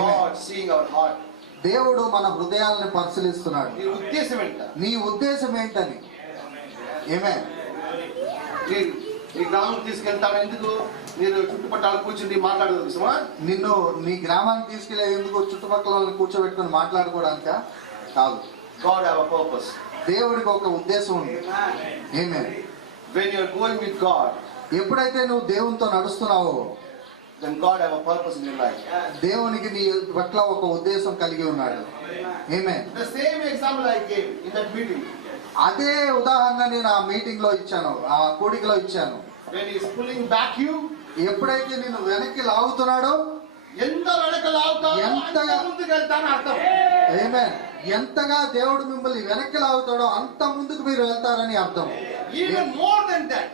God seeing our heart. దేవుడు మన హృదయాలను పరిశీలిస్తున్నాడు. నీ ఉద్దేశం ఏంటని. ఆమేన్. నీ గ్రామం తీసుకెళ్తాను ఎందుకు? నేను చుట్టుపక్కల కూర్చుని మాట్లాడదు, నిన్ను నీ గ్రామానికి తీసుకెళ్లే ఎందుకు? చుట్టుపక్కల కూర్చోబెట్టుకుని మాట్లాడుకోవడానిక కాదు. God have a purpose. దేవుడికి ఒక ఉద్దేశం ఉంది. ఆమేన్. when you are going with God, ఎప్పుడైతే నువ్వు దేవునితో నడుస్తున్నావో then God have a purpose in your life. దేవునికి నీ పట్ల ఒక ఉద్దేశం కలిగి ఉన్నాడు. ఆమేన్. The same example I gave in that meeting. అదే ఉదాహరణ నేను ఆ మీటింగ్ లో ఇచ్చాను, ఆ కూడికలో ఇచ్చాను. When he is pulling back you, ఎప్పుడైతే నిన్ను వెనక్కి లాగుతున్నాడో, ఎంత వెనక్కి లాగుతాడో ఎంతగా అంత ముందుకు వెళ్తాను అర్థం. ఆమేన్. ఎంతగా దేవుడు మిమ్మల్ని వెనక్కి లాగుతాడో అంత ముందుకు మీరు వెళ్తారని అర్థం. Even more than that.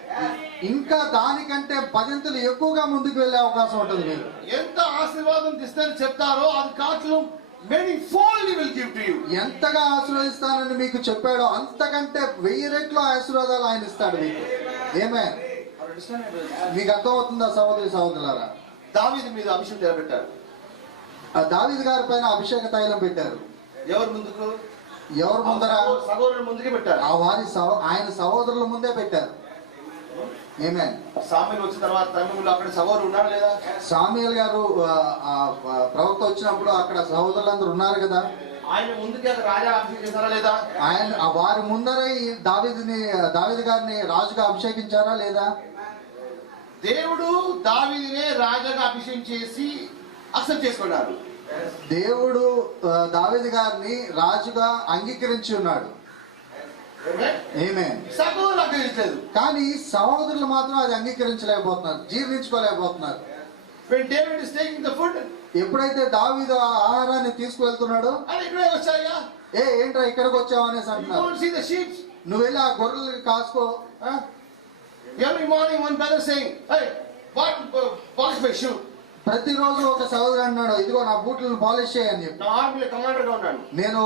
ఇంకా దానికంటే పదింతలు ఎక్కువగా ముందుకు వెళ్ళే అవకాశం ఉంటుంది మీరు. ఎంత ఆశీర్వాదం ఇస్తానని చెప్తారో అది కాట్లు many fold he will give to you. ఎంతగా ఆశీర్వదిస్తానని మీకు చెప్పాడో అంతకంటే 1000 రెట్లు ఆశీర్వాదాలు ఆయన ఇస్తాడు మీకు. ఆమేన్. మీకు అర్థమవుతుందా సహోదరి సహోదరులారా? దావీదు మీద అభిషేకం చేరబెట్టారు. ఆ దావీదు గారి పైన అభిషేక తైలం పెట్టారు. ఎవరు ముందుకు? ఎవరు ముందర? సహోదరుల ముందుకే పెట్టారు. ఆ వారి ఆయన సహోదరుల ముందే పెట్టారు. ఆమేన్. సామెలు వచ్చిన తర్వాత తమిళంలో అక్కడ సహోదరులు ఉన్నారు లేదా? సాముయేల్ గారు ప్రవక్త వచ్చినప్పుడు అక్కడ సహోదరులందరూ ఉన్నారు కదా. ఆయన ముందుకే రాజా అభిషేకం చేశారా లేదా? ఆయన వారి ముందరే ఈ దావీదు గారిని రాజుగా అభిషేకించారా లేదా? దేవుడు దావీదునే రాజాగా అభిషేకం చేసి అక్సెప్ట్ చేసుకున్నారు. దేవుడు దావీదు గారిని రాజుగా అంగీకరించి ఉన్నాడు. ఆమేన్. సహోదరులు అంగీకరించలేదు. కానీ సహోదరులు మాత్రం అది అంగీకరించలేకపోతున్నారు, జీర్ణించుకోలేకపోతున్నారు. When David is taking the food, ఎప్పుడైతే దావీదు ఆ ఆహారాన్ని తీసుకువెళ్తున్నాడో, అరే ఇక్కడే వచ్చాయా? ఏంట్రా ఇక్కడికి వచ్చావు అనేసి You అంటున్నారు. don't see the sheep. నువ్వు వెళ్ళి ఆ గొర్రెలు కాసుకో. Every morning one brother saying, hey, what polish my shoe? ప్రతిరోజు ఒక సహోదరు అన్నాడు, ఇదిగో నా బూట్లను పాలిష్ చేయని చెప్పి. నా ఆర్మీలో కమాండర్ గా ఉన్నాను. నేను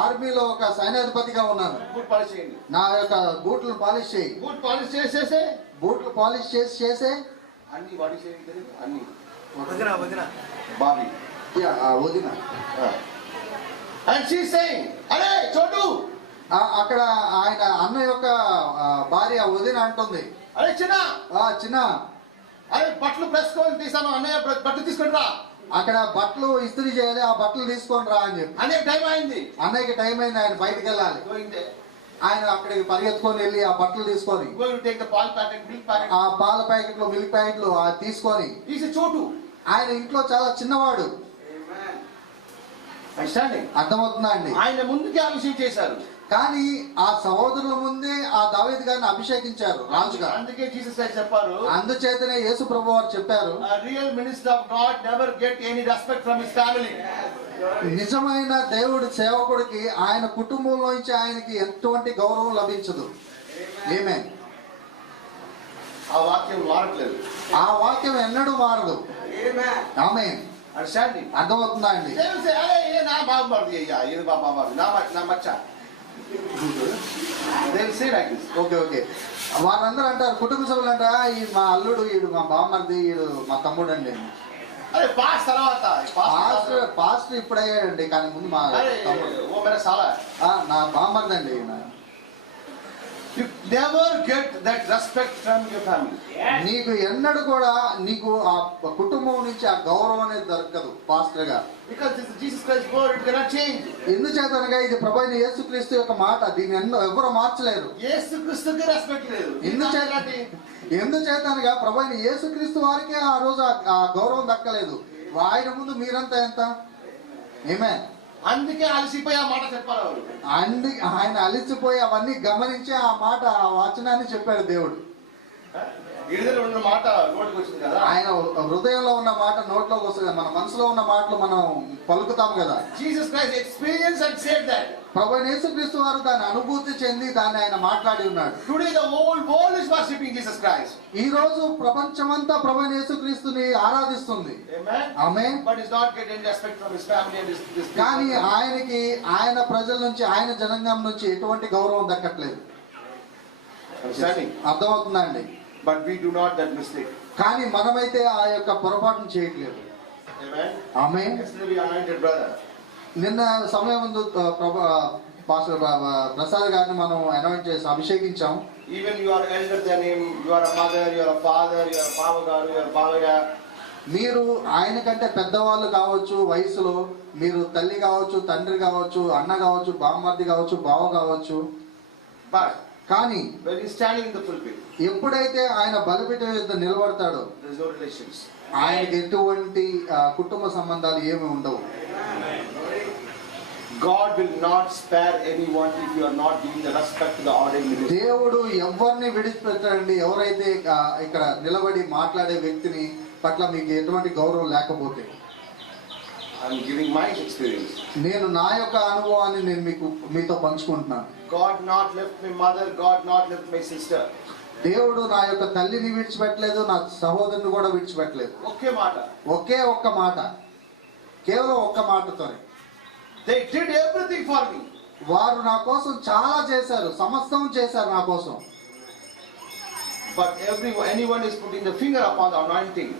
ఆర్మీలో ఒక సైన్యాధిపతిగా ఉన్నాను. బూట్ పాలిష్ చేయండి. నా యొక్క బూట్లను పాలిష్ చేయి. బూట్ పాలిష్ చేసేసే బూట్లు పాలిష్ చేసే అన్ని వాడి చేయండి తెలియదు అన్ని వదిన బాబీ వదిన. అండ్ షీ సేయింగ్, అరే చోటు, అక్కడ ఆయన అన్న యొక్క భార్య వదిన అంటుంది, అరే చిన్న చిన్న అరే బట్టలు ప్రెస్ కొని తీసాను అన్నయ్య, బట్టలు తీసుకొని రా. అక్కడ బట్టలు ఇస్త్రీ చేయాలి, ఆ బట్టలు తీసుకొని రా అని చెప్పి. అన్నయ్య టైం అయింది. అన్నయ్యకి టైం అయింది, ఆయన బయటకు వెళ్ళాలి. ఆయన అక్కడికి పరిగెత్తుకొని వెళ్ళి ఆ బట్టలు తీసుకొని ఆ పాల ప్యాకెట్లు మిల్క్ ప్యాకెట్లు తీసుకొని, చోటు ఆయన ఇంట్లో చాలా చిన్నవాడు. అర్థమవుతుందా అండి? ఆయన ముందుకే అభిషేకం చేశారు. కానీ ఆ సహోదరుల ముందే ఆ దావీదు గారిని అభిషేకించారు రాజుగా. అందుకే జీసస్ చెప్పారు, అందుచేతనే యేసు ప్రభువు వారు చెప్పారు, real minister of God never get any respect from his family. నిజమైన దేవుడి సేవకుడికి ఆయన కుటుంబంలోంచి ఆయనకి ఎటువంటి గౌరవం లభించదు. ఆమేన్. ఆ వాక్యం మారట్లేదు. ఆ వాక్యం ఎన్నడూ మారదు. ఆమేన్. అర్థమవుతుందా అండి? Okay okay. వారందరూ అంటారు, కుటుంబ సభ్యులు అంటారా, ఈ మా అల్లుడు, ఈడు మా బామ్మర్ది, ఈడు మా తమ్ముడు అండి. పాస్టర్ ఇప్పుడయ్యాడండి, కానీ ముందు మా తమ్ముడు, నా బామ్మర్ది అండి. You never get that respect from your family. నీకు ఎన్నడూ కూడా నీకు ఆ కుటుంబం నుంచి ఆ గౌరవం అనేది దొరకదు పాస్టర్ గా. Because this is Jesus Christ's word, it cannot change. ఎందుచేతనగా ఇది ప్రభువైన యేసుక్రీస్తు యొక్క మాట, దీన్ని ఎవరు మార్చలేరు. యేసుక్రీస్తుకి రెస్పెక్ట్ లేదు. ఎందుచేతనగా ప్రభువైన యేసుక్రీస్తు వారికే ఆ రోజు ఆ గౌరవం దక్కలేదు. ఆయన ముందు మీరంతా ఎంత? ఆమేన్. అందుకే అలసిపోయి ఆ మాట చెప్పారు. ఆయన అలసిపోయి అవన్నీ గమనించి ఆ మాట, ఆ వచనాన్ని చెప్పాడు దేవుడు. ఉన్న మాట నోటికి వచ్చింది కదా. ఆయన హృదయంలో ఉన్న మాట నోట్లోకి వస్తుంది. మన మనసులో ఉన్న మాటలు మనం పలుకుతాం కదా. Jesus Christ experience and said that. ప్రభువైన యేసుక్రీస్తు వారు దాన్ని అనుభూతి చెంది దాన్ని ఆయన మాట్లాడి ఉన్నాడు. Today the whole world is worshipping Jesus Christ. ఈ రోజు ప్రపంచమంతా ప్రభువైన యేసుక్రీస్తుని ఆరాధిస్తుంది. Amen. But is not getting respect from his family and his. కానీ ఆయనకి ఆయన ప్రజల నుంచి, ఆయన జనాంగం నుంచి ఎటువంటి గౌరవం దక్కట్లేదు. అర్థమవుతుందా అండి? But we do not that mistake. కానీ మనమైతే ఆ యొక్క పొరపాటును చేయట్లేదు. ఆమేన్. నిన్న సమయం ముందు పాస్టర్ ప్రసాద్ గారిని మనం అనౌన్స్ చేసి అభిషేకించాం. Even you are elder than him, you are a mother, you are a father, you are a బావగారు, you are బావయ్య. మీరు ఆయన కంటే పెద్దవాళ్ళు కావచ్చు వయసులో, మీరు తల్లి కావచ్చు, తండ్రి కావచ్చు, అన్న కావచ్చు, బామ్మర్ది కావచ్చు, బావ కావచ్చు. But కానీ when he's standing in the pulpit, ఎప్పుడైతే ఆయన బలిపీఠం మీద నిలబడతాడో there's no relations. ఆయనకి ఎటువంటి కుటుంబ సంబంధాలు ఏమి ఉండవు. God will not spare anyone if you are not giving the respect to the ordained minister. దేవుడు ఎవరిని విడిచిపెట్టాడండి, ఎవరైతే ఇక్కడ నిలబడి మాట్లాడే వ్యక్తిని పట్ల మీకు ఎటువంటి గౌరవం లేకపోతే. I'm giving my experience. నేను నా యొక్క అనుభవాన్ని నేను మీతో పంచుకుంటున్నాను. God not left my mother, God not left my sister. దేవుడు నా యొక్క తల్లిని విడిచిపెట్టలేదు, నా సహోదరుని కూడా విడిచిపెట్టలేదు. ఒకే ఒక్క మాట, కేవలం ఒక్క మాటతోనే. They did everything for me. వారు నా కోసం చాలా చేశారు, సమస్తం చేశారు నా కోసం. But anyone is putting the finger upon the anointing.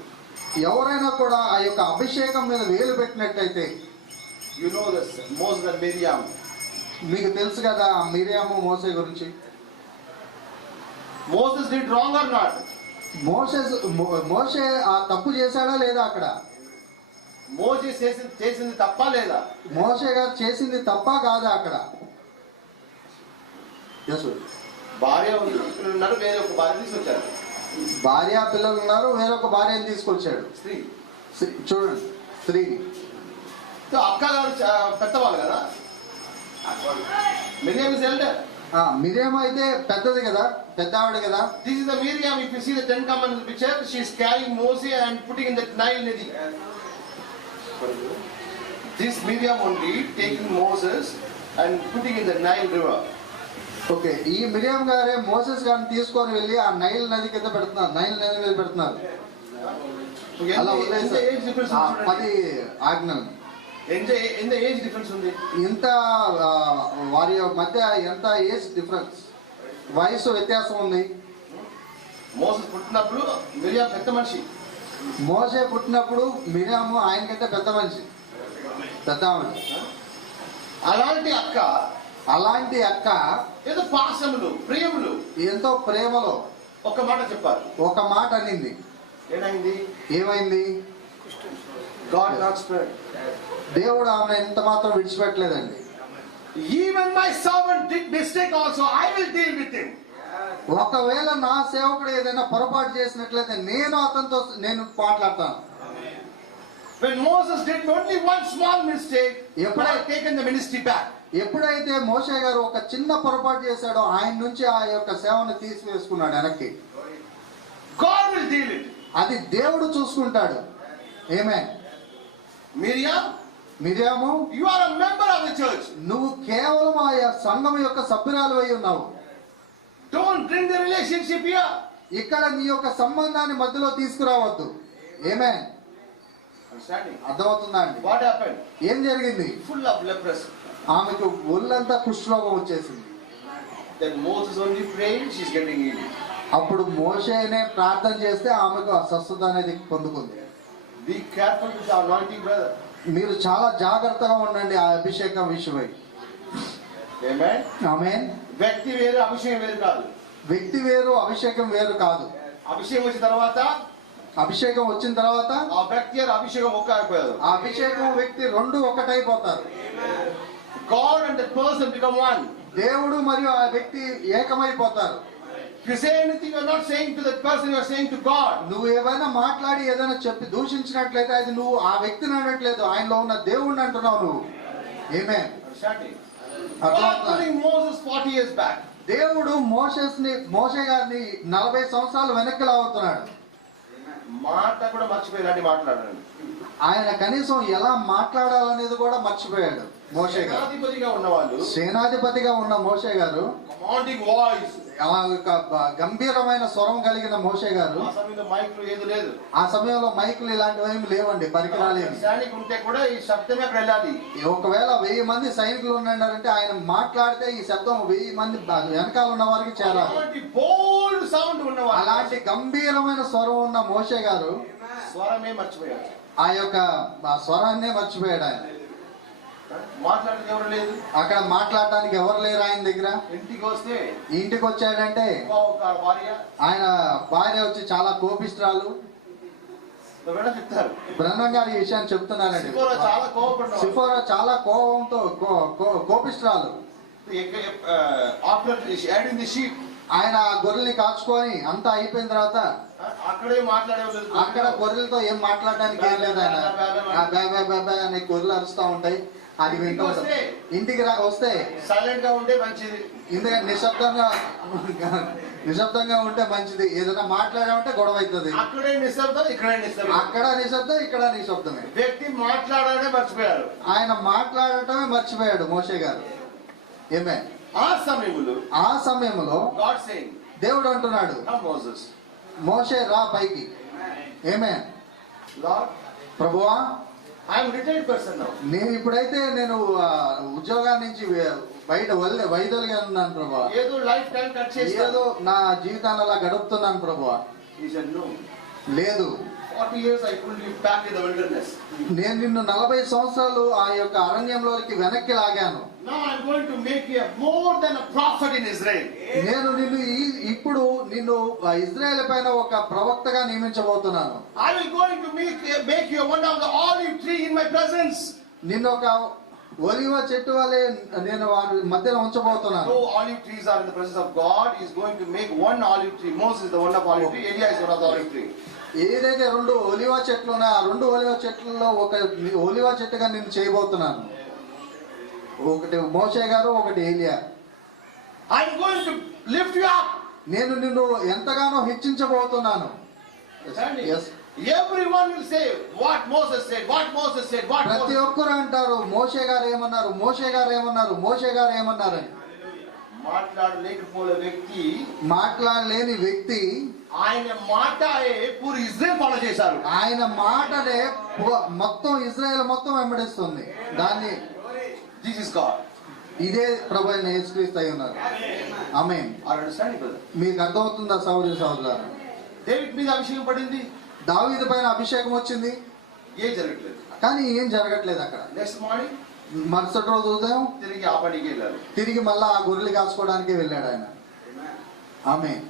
ఎవరైనా కూడా ఆ యొక్క అభిషేకం మీద వేలు పెట్టినట్టయితే, you know this Moses and Miriam. మీకు తెలుసు కదా మిరియాము మోసే గురించి. Moses did wrong or not? మోసే ఆ తప్పు చేశాడా లేదా అక్కడ? మోసే చేసింది తప్పా లేదా? మోసే గారు చేసింది తప్పా కాదా అక్కడ? భార్య ఉన్నారు, వేరే ఒక భార్య తీసుకొచ్చారు. భార్య పిల్లలు ఉన్నారు, వేరొక భార్యను తీసుకొచ్చాడు. స్త్రీ చూడండి, స్త్రీని. అక్క గారు పెద్దవాళ్ళు కదా, మిరియం ఇస్ ఎల్డర్. మిరియం అయితే పెద్దది కదా, పెద్ద ఆవిడ కదా. This is the Miriam. If you see the 10 commandments picture, she is carrying Moses and putting in the Nile Nadi. This Miriam only taking Moses and putting in the Nile River. Okay, ఈ మిరియం గారే Moses గారిని తీసుకొని వెళ్ళి ఆ Nile నది కింద పెడుతున్నారు, Nile నది మీద పెడుతున్నారు. అలా 10 ఆజ్ఞలు. ఎంత ఏజ్ డిఫరెన్స్ ఉంది? ఇంత వారి మధ్య ఎంత ఏజ్ డిఫరెన్స్, వయసు వ్యత్యాసం ఉంది. మోసెస్ పుట్టినప్పుడు మిరియం పెద్ద మనిషి, మోసే పుట్టినప్పుడు మిరియాము ఆయనకంటే పెద్ద మనిషి, పెద్ద ఆవిడ. అలాంటి అక్క ఏదో పాసములు ప్రేమలు ఎంతో ప్రేమలో ఒక మాట చెప్పారు, ఒక మాట అనింది. ఏమైంది? God not spared. దేవుడు ఆమె ఎంత మాత్రం విడిచిపెట్టలేదండి. Even my servant did mistake also, I will deal with him. ఒకవేళ నా సేవకుడు ఏదైనా పొరపాటు చేసినట్లయితే అతనితో మాట్లాడతాను. When Moses did only one small mistake, God had taken the ministry back. ఎప్పుడైతే మోషే గారు ఒక చిన్న పొరపాటు చేశాడో ఆయన నుంచి ఆ యొక్క సేవను తీసివేసుకున్నాడు వెనక్కి. God will deal it. అది దేవుడు చూసుకుంటాడు. ఆమేన్. Miriam, you are a member of the church. నువ్వు కేవలం ఆ సంఘం యొక్క సభ్యురాలువై ఉన్నావు. Don't bring the relationship here. ఇక్కడ నీ యొక్క సంబంధాన్ని మధ్యలో తీసుకురావద్దు. ఆమేన్. అర్థమవుతుందా అండి? What happened? ఏం జరిగింది? Full of leprosy. ఆమెకు ఒళ్ళంతా కుష్ఠరోగం వచ్చేసింది. Then Moses only prayed, she's getting healed. అప్పుడు మోషేనే ప్రార్థన చేస్తే ఆమెకు ఆ స్వస్థత అనేది పొందుకుంది. Be careful with the anointing, brother. మీరు చాలా జాగ్రత్తగా ఉండండి ఆ అభిషేకం విషయమై. Amen. ఆమేన్. వ్యక్తి వేరు, అభిషేకం వేరు కాదు. వ్యక్తి వేరు, అభిషేకం వేరు కాదు. అభిషేకం వచ్చిన తర్వాత ఆ వ్యక్తి అభిషేకం ఒక్కైపోయారు. ఆ అభిషేకం వ్యక్తి రెండు ఒకటైపోతారు. God and the person become one. దేవుడు మరియు ఆ వ్యక్తి ఏకమైపోతారు. If you say anything, you are not saying to that person, you are saying to God. నువ్వు ఏమైనా మాట్లాడి ఏదైనా చెప్పి దూషించినట్లయితే అది నువ్వు ఆ వ్యక్తిని అనట్లేదు, ఆయనలో ఉన్న దేవుడిని అంటున్నావు నువ్వు. ఆమేన్. Moses 40 years back. దేవుడు మోషే గారిని 40 సంవత్సరాలు వెనక్కి లాగుతున్నాడు. మాట కూడా మర్చిపోయి మాట్లాడాడు. ఆయన కనీసం ఎలా మాట్లాడాలనేది కూడా మర్చిపోయాడు మోషే గారు. సేనాధిపతిగా ఉన్న మోషే గారు, గంభీరమైన స్వరం కలిగిన మోషే గారు, ఆ సమయంలో మైకులు ఇలాంటివి ఏమి లేవండి, పరికరాలు. ఒకవేళ 1000 మంది సైనికులు ఉన్నారంటే ఆయన మాట్లాడితే ఈ శబ్దం 1000 మంది వెనకాల ఉన్న వారికి చేరాలి. అలాంటి గంభీరమైన స్వరం ఉన్న మోషే గారు స్వరమే మర్చిపోయాడు. ఆ యొక్క స్వరాన్నే మర్చిపోయాడు ఆయన. అక్కడ మాట్లాడటానికి ఎవరు లేరు ఆయన దగ్గర. ఇంటికి వచ్చాడంటే ఆయన భార్య వచ్చి చాలా కోపిష్ఠురాలు. బ్రహ్మం గారు ఈ విషయాన్ని చెప్తున్నారండి. సిఫోరా చాలా కోపంతో కోపిష్ఠురాలు. after adding the sheep, ఆయన గొర్రెల్ని కాచుకొని అంతా అయిపోయిన తర్వాత అక్కడే మాట్లాడేవాళ్ళు. అక్కడ గొర్రెలతో ఏం మాట్లాడడానికి ఏం లేదు ఆయన. బే అనే గొర్రెలు అరుస్తా ఉంటాయి, అది వింటూ ఉంటాయి. ఇంటికి వస్తే సైలెంట్ గా ఉంటే మంచిది. ఎందుకంటే నిశ్శబ్దంగా ఉంటే మంచిది. ఏదైనా మాట్లాడామంటే గొడవ అవుతుంది. అక్కడే నిశ్శబ్దం, ఇక్కడే నిశ్శబ్దం. అక్కడ నిశ్శబ్దం, ఇక్కడ నిశ్శబ్దమే. వ్యక్తి మాట్లాడనే మర్చిపోయారు. ఆయన మాట్లాడటమే మర్చిపోయాడు మోషే గారు. ఏమే ఆ సమయంలో God saying, దేవుడు అంటున్నాడు, Moses, మోషే రా పైకి. ఏమే Lord, ప్రభువా, I am retired person now. నేను ఇప్పుడైతే నేను ఉద్యోగాన్ని నుంచి బయట వైదొలిగా ఉన్నాను ప్రభువా. ఏదో లైఫ్ టైం కట్ చేసి ఏదో నా జీవితాన్ని అలా గడుపుతున్నాను ప్రభువా. He said, no. లేదు, 40 years I pulled you back in the wilderness. నేను నిన్ను 40 సంవత్సరాలు ఆ యొక్క అరణ్యంలోకి వెనక్కి లాగాను. Now I am going to make you more than a prophet in Israel. నేను ఇప్పుడు నిన్ను ఇజ్రాయెల్ పైన ఒక ప్రవక్తగా నియమించబోతున్నాను. I will going to make you one of the olive tree in my presence. నిన్ను ఒక ఒలివ చెట్టు వలె నేను వారి మధ్యలో ఉంచబోతున్నాను. No olive trees are in the presence of God. He is going to make one olive tree. Moses is the one of olive tree. Elia is one of the olive tree. ఏదైతే 2 ఒలివ చెట్లు ఉన్నాయో ఆ 2 ఒలివ చెట్లలో ఒక ఒలివ చెట్టుగా నేను చేయబోతున్నాను. ఒకటి మోషే గారు, ఒకటి ఏలియా. I am going to lift you up. నేను నిన్ను ఎంతగానో హెచ్చించబోతున్నాను. Yes. Everyone will say what Moses said, what Moses said, what Moses. ప్రతి ఒక్కరు అంటారు మోషే గారు ఏమన్నారు, మోషే గారు ఏమన్నారు, మోషే గారు ఏమన్నారని. మాట్లాడలేని వ్యక్తి ఆయన మాటనే పూరి ఇజ్రాయెల్ ఫాలో చేశారు. ఆయన మాటనే మొత్తం ఇజ్రాయెల్ మొత్తం వెంబడిస్తుంది. దాన్ని దిస్ ఇస్ గాడ్. ఇదే ప్రభువైన యేసుక్రీస్తు అయి ఉన్నారు. ఆమేన్. మీకు అర్థమవుతుందా సహోదరి సహోదరులారా? డేవిడ్ మీద అభిషేకం పడింది, దావీదు పైన అభిషేకం వచ్చింది, ఏం జరగట్లేదు. కానీ ఏం జరగట్లేదు అక్కడ. నెక్స్ట్ మార్నింగ్, మరుసటి రోజు ఉదయం తిరిగి ఆ పనికి వెళ్ళారు. తిరిగి మళ్ళా ఆ గొర్రెలు కాసుకోవడానికి వెళ్ళాడు ఆయన. ఆమేన్.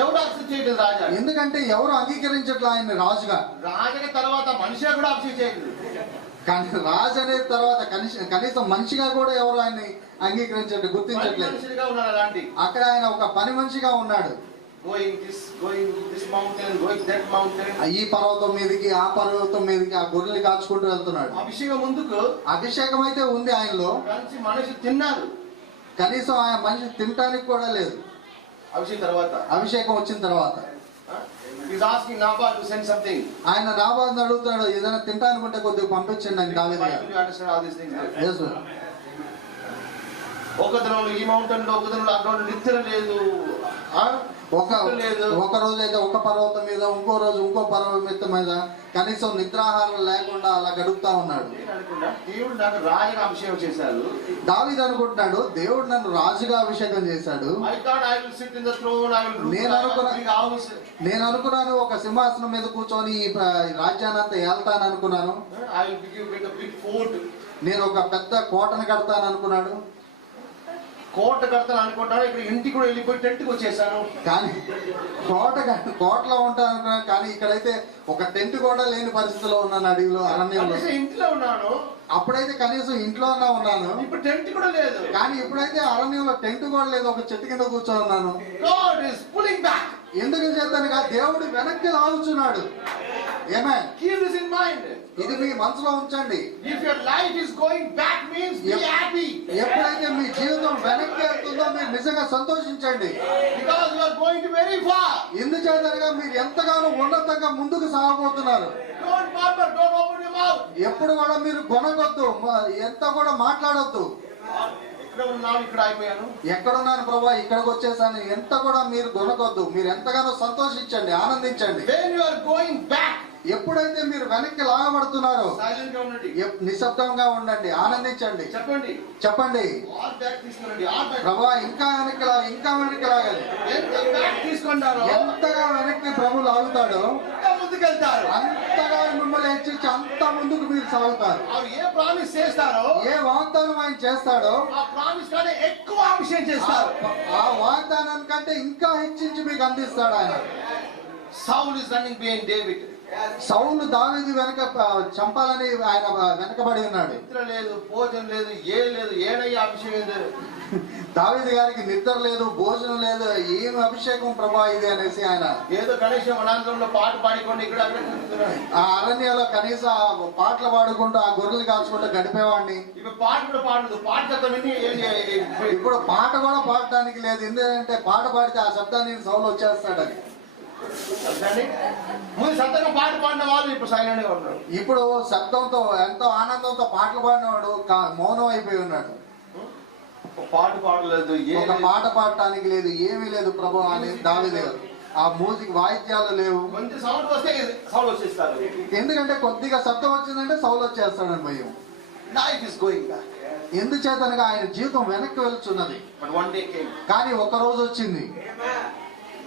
ఎవరు అభిషేకం చేయలేదు రాజా? ఎందుకంటే ఎవరు అంగీకరించట్లా ఆయన రాజుగా. రాజుగా తర్వాత మనిషిగా కూడా అభిషేకం చేయలేదు. కానీ రాజు అనే తర్వాత కనీసం మనిషిగా కూడా ఎవరు ఆయన్ని అంగీకరించట్లేదు, గుర్తించట్లేదు. అక్కడ ఆయన ఒక పని మనిషిగా ఉన్నాడు. ఈ పర్వతం మీదకి, ఆ పర్వతం మీదకి ఆ గొర్రెలు కాచుకుంటూ వెళ్తున్నాడు. అభిషేకం ముందుకు అభిషేకం అయితే ఉంది ఆయనలో, మనిషి తిన్నారు. కనీసం ఆయన మనిషి తినటానికి కూడా లేదు. అభిషేకం వచ్చిన తర్వాత ఆయన నాబాల్ని అడుగుతాడు, ఏదైనా తింటానుకుంటే కొద్దిగా పంపించండి అని దావీదు గారు. ఒక దినంలో ఈ మౌంటైన్ లో, ఒక దినంలో అక్కడ నిద్ర లేదు. ఒక రోజు అయితే ఒక పర్వతం మీద, ఇంకో రోజు ఇంకో పర్వతం మీద కనీసం నిద్రాహారం లేకుండా అలా గడుపుతా ఉన్నాడు. దేవుడు నాకు రాజుగా అభిషేకం చేశాడు. దావీదు అనుకుంటున్నాడు, దేవుడు నన్ను రాజుగా అభిషేకం చేశాడు. నేను అనుకున్నాను ఒక సింహాసనం మీద కూర్చొని ఈ రాజ్యాన్ని అంతా ఏళ్తాను అనుకున్నాను. నేను ఒక పెద్ద కోటను కడతాను అనుకున్నాడు. కోట కడతాను అనుకుంటాను, ఇక్కడ ఇంటికి కూడా వెళ్ళిపోయి టెంట్కి వచ్చేసాను. కానీ కోటలో ఉంటాను అనుకున్నాను, కానీ ఇక్కడైతే ఒక టెంట్ కూడా లేని పరిస్థితిలో ఉన్నాను. అడవిలో, అరణ్యంలో ఇంట్లో ఉన్నాను. అప్పుడైతే కనీసం ఇంట్లోనే ఉన్నాను, ఇప్పుడు టెంట్ కూడా లేదు. కానీ ఇప్పుడైతే అరణ్యంలో టెంట్ కూడా లేదు, ఒక చెట్టు కింద కూర్చొని ఉన్నాను. God is pulling back. ఎందుకు చేతనుగా దేవుడు వెనక్కి లాగుచున్నాడు. Amen. Keep this in mind. ఇది మీ మనసులో ఉంచండి. If your life is going back means be happy. ఎప్పుడైతే మీ జీవితం వెనక్కి వెళ్తుందో మీరు నిజంగా సంతోషించండి. Because you are going to very far. ఎందుచేతనగా మీరు ఎంతగానో ఉన్నతంగా ముందుకు సాగబోతున్నారు. Don't murmur, don't open your mouth. ఎప్పుడు కూడా మీరు గొనగొద్దు, ఎంత కూడా మాట్లాడొద్దు. ఎక్కడున్నాను ప్రభా, ఇక్కడికి వచ్చేసాను, ఎంత కూడా మీరు గొనగొద్దు. మీరు ఎంతగానో సంతోషించండి, ఆనందించండి. When you are going back, ఎప్పుడైతే మీరు వెనక్కి లాగబడుతున్నారో నిశ్శబ్దంగా ఉండండి, ఆనందించండి. చెప్పండి ప్రభా, ఇంకా వెనక్కి లాగాలి. ఎంతగా వెనక్కి ప్రభు లాగుతాడో అంతగా మిమ్మల్ని హెచ్చించి అంత ముందుకు మీరు సాగుతారు. ఏ వాగ్దానం ఆయన చేస్తాడో ఎక్కువ అభిషేకం చేస్తారు. ఆ వాగ్దానం కంటే ఇంకా హెచ్చించి మీకు అందిస్తాడు ఆయన. Saul is running behind David. సౌలు దావీదు వెనక చంపాలని ఆయన వెనకబడి ఉన్నాడు. నిద్ర లేదు, భోజనం లేదు, ఏం లేదు. ఏడయ్యా అభిషేకం లేదు. దావీదు గారికి నిద్ర లేదు, భోజనం లేదు. ఏం అభిషేకం ప్రభా ఇది అనేసి ఆయన ఏదో కనీసం వనాంతరంలో పాట పాడుకోండి ఇక్కడ అక్కడ కూర్చున్నాడు. ఆ అరణ్యంలో కనీసం పాటలు పాడుకుంటూ ఆ గొర్రెలు కాల్చుకుంటూ గడిపేవాడిని. ఇప్పుడు పాట కూడా పాడదు. పాట శబ్దం విని ఇప్పుడు పాట కూడా పాడటానికి లేదు. ఎందుకంటే పాట పాడితే ఆ శబ్దాన్ని సౌలు వచ్చేస్తాడని. ముందు శబ్దంగా పాట పాడిన వాళ్ళు ఇప్పుడు సైలెంట్ గా ఉన్నారు. ఇప్పుడు శబ్దంతో ఎంతో ఆనందంతో పాటలు పాడినవాడు మౌనం అయిపోయి ఉన్నాడు. పాట పాడలేదు, ఒక పాట పాడటానికి లేదు, ఏమీ లేదు ప్రభు అని దావీదు గారు. ఆ మ్యూజిక్ వాయిద్యాలు లేవు. మంచి సౌండ్ వస్తే సౌండ్ వచ్చేస్తారు. ఎందుకంటే కొద్దిగా శబ్దం వచ్చిందంటే సౌలు వచ్చేస్తాడని భయం. Life is going back. ఎందుచేతనగా ఆయన జీవితం వెనక్కి వెళ్తున్నది. But one day came. కానీ ఒక రోజు వచ్చింది.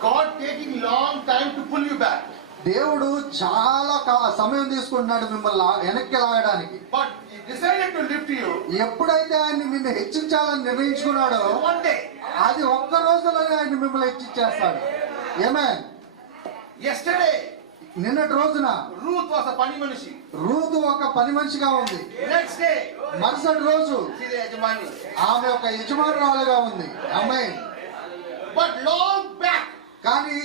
God taking long time to pull you back. దేవుడు చాలా సమయం తీసుకుంటున్నాడు మిమ్మల్ని వెనక్కి లాగడానికి. But he decided to lift you. ఎప్పుడైతే ఆయన నిన్ను హెచ్చించాలని నిర్ణయించుకున్నాడో One day. అది ఒక్క రోజులోనే ఆయన మిమ్మల్ని హెచ్చించేస్తాడు. ఆమేన్. Yesterday. నిన్నటి రోజున Ruth was a పని మనిషి. రూతు ఒక పని మనిషిగా ఉంది. Next day. మరుసటి రోజు she is యజమాని. ఆమె ఒక యజమానురాలుగా ఉంది. ఆమేన్. But long back. కానీ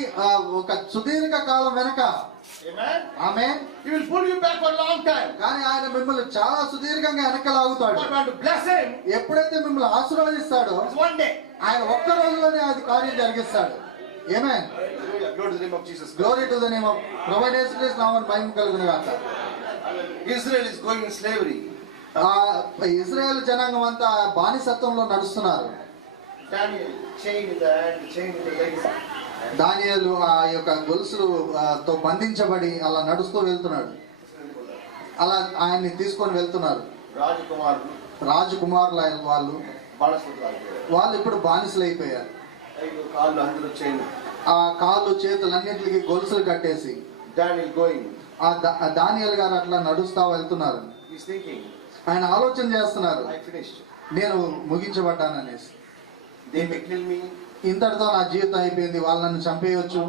ఒక సుదీర్ఘ కాలం వెనక ఆమేన్ he will pull you back for a long time. కానీ ఆయన మిమ్మల్ని చాలా సుదీర్ఘంగా వెనక లాగుతాడు. But when to bless him, ఎప్పుడైతే మిమ్మల్ని ఆశీర్వదిస్తాడో one day. ఆయన ఒక్క రోజులోనే అది కార్యం జరిగిస్తాడు. ఆమేన్. Glory to the name of Jesus. Glory to the name of ప్రభువైన యేసుక్రీస్తు నామమున మహిమ కలుగును గాక. Israel is going in slavery. ఇశ్రాయేలు జనాంగం అంతా బానిసత్వంలో నడుస్తున్నారు. Daniel, chain in the hand, chain in the legs. దానియేలు ఆ యొక్క గొలుసులతో బంధించబడి అలా నడుస్తూ వెళ్తున్నాడు. అలా ఆయన్ని తీసుకొని వెళ్తున్నారు. రాజకుమారులు వాళ్ళు ఇప్పుడు బానిసలు అయిపోయారు. ఆ కాళ్ళు చేతులన్నింటికి గొలుసులు కట్టేసి దానియేలు గారు అట్లా నడుస్తా వెళ్తున్నారు. ఆయన ఆలోచన చేస్తున్నారు, నేను ముగించబడ్డాననేసి. ఇంతటితో నా జీవితం అయిపోయింది, వాళ్ళు నన్ను చంపేయొచ్చు,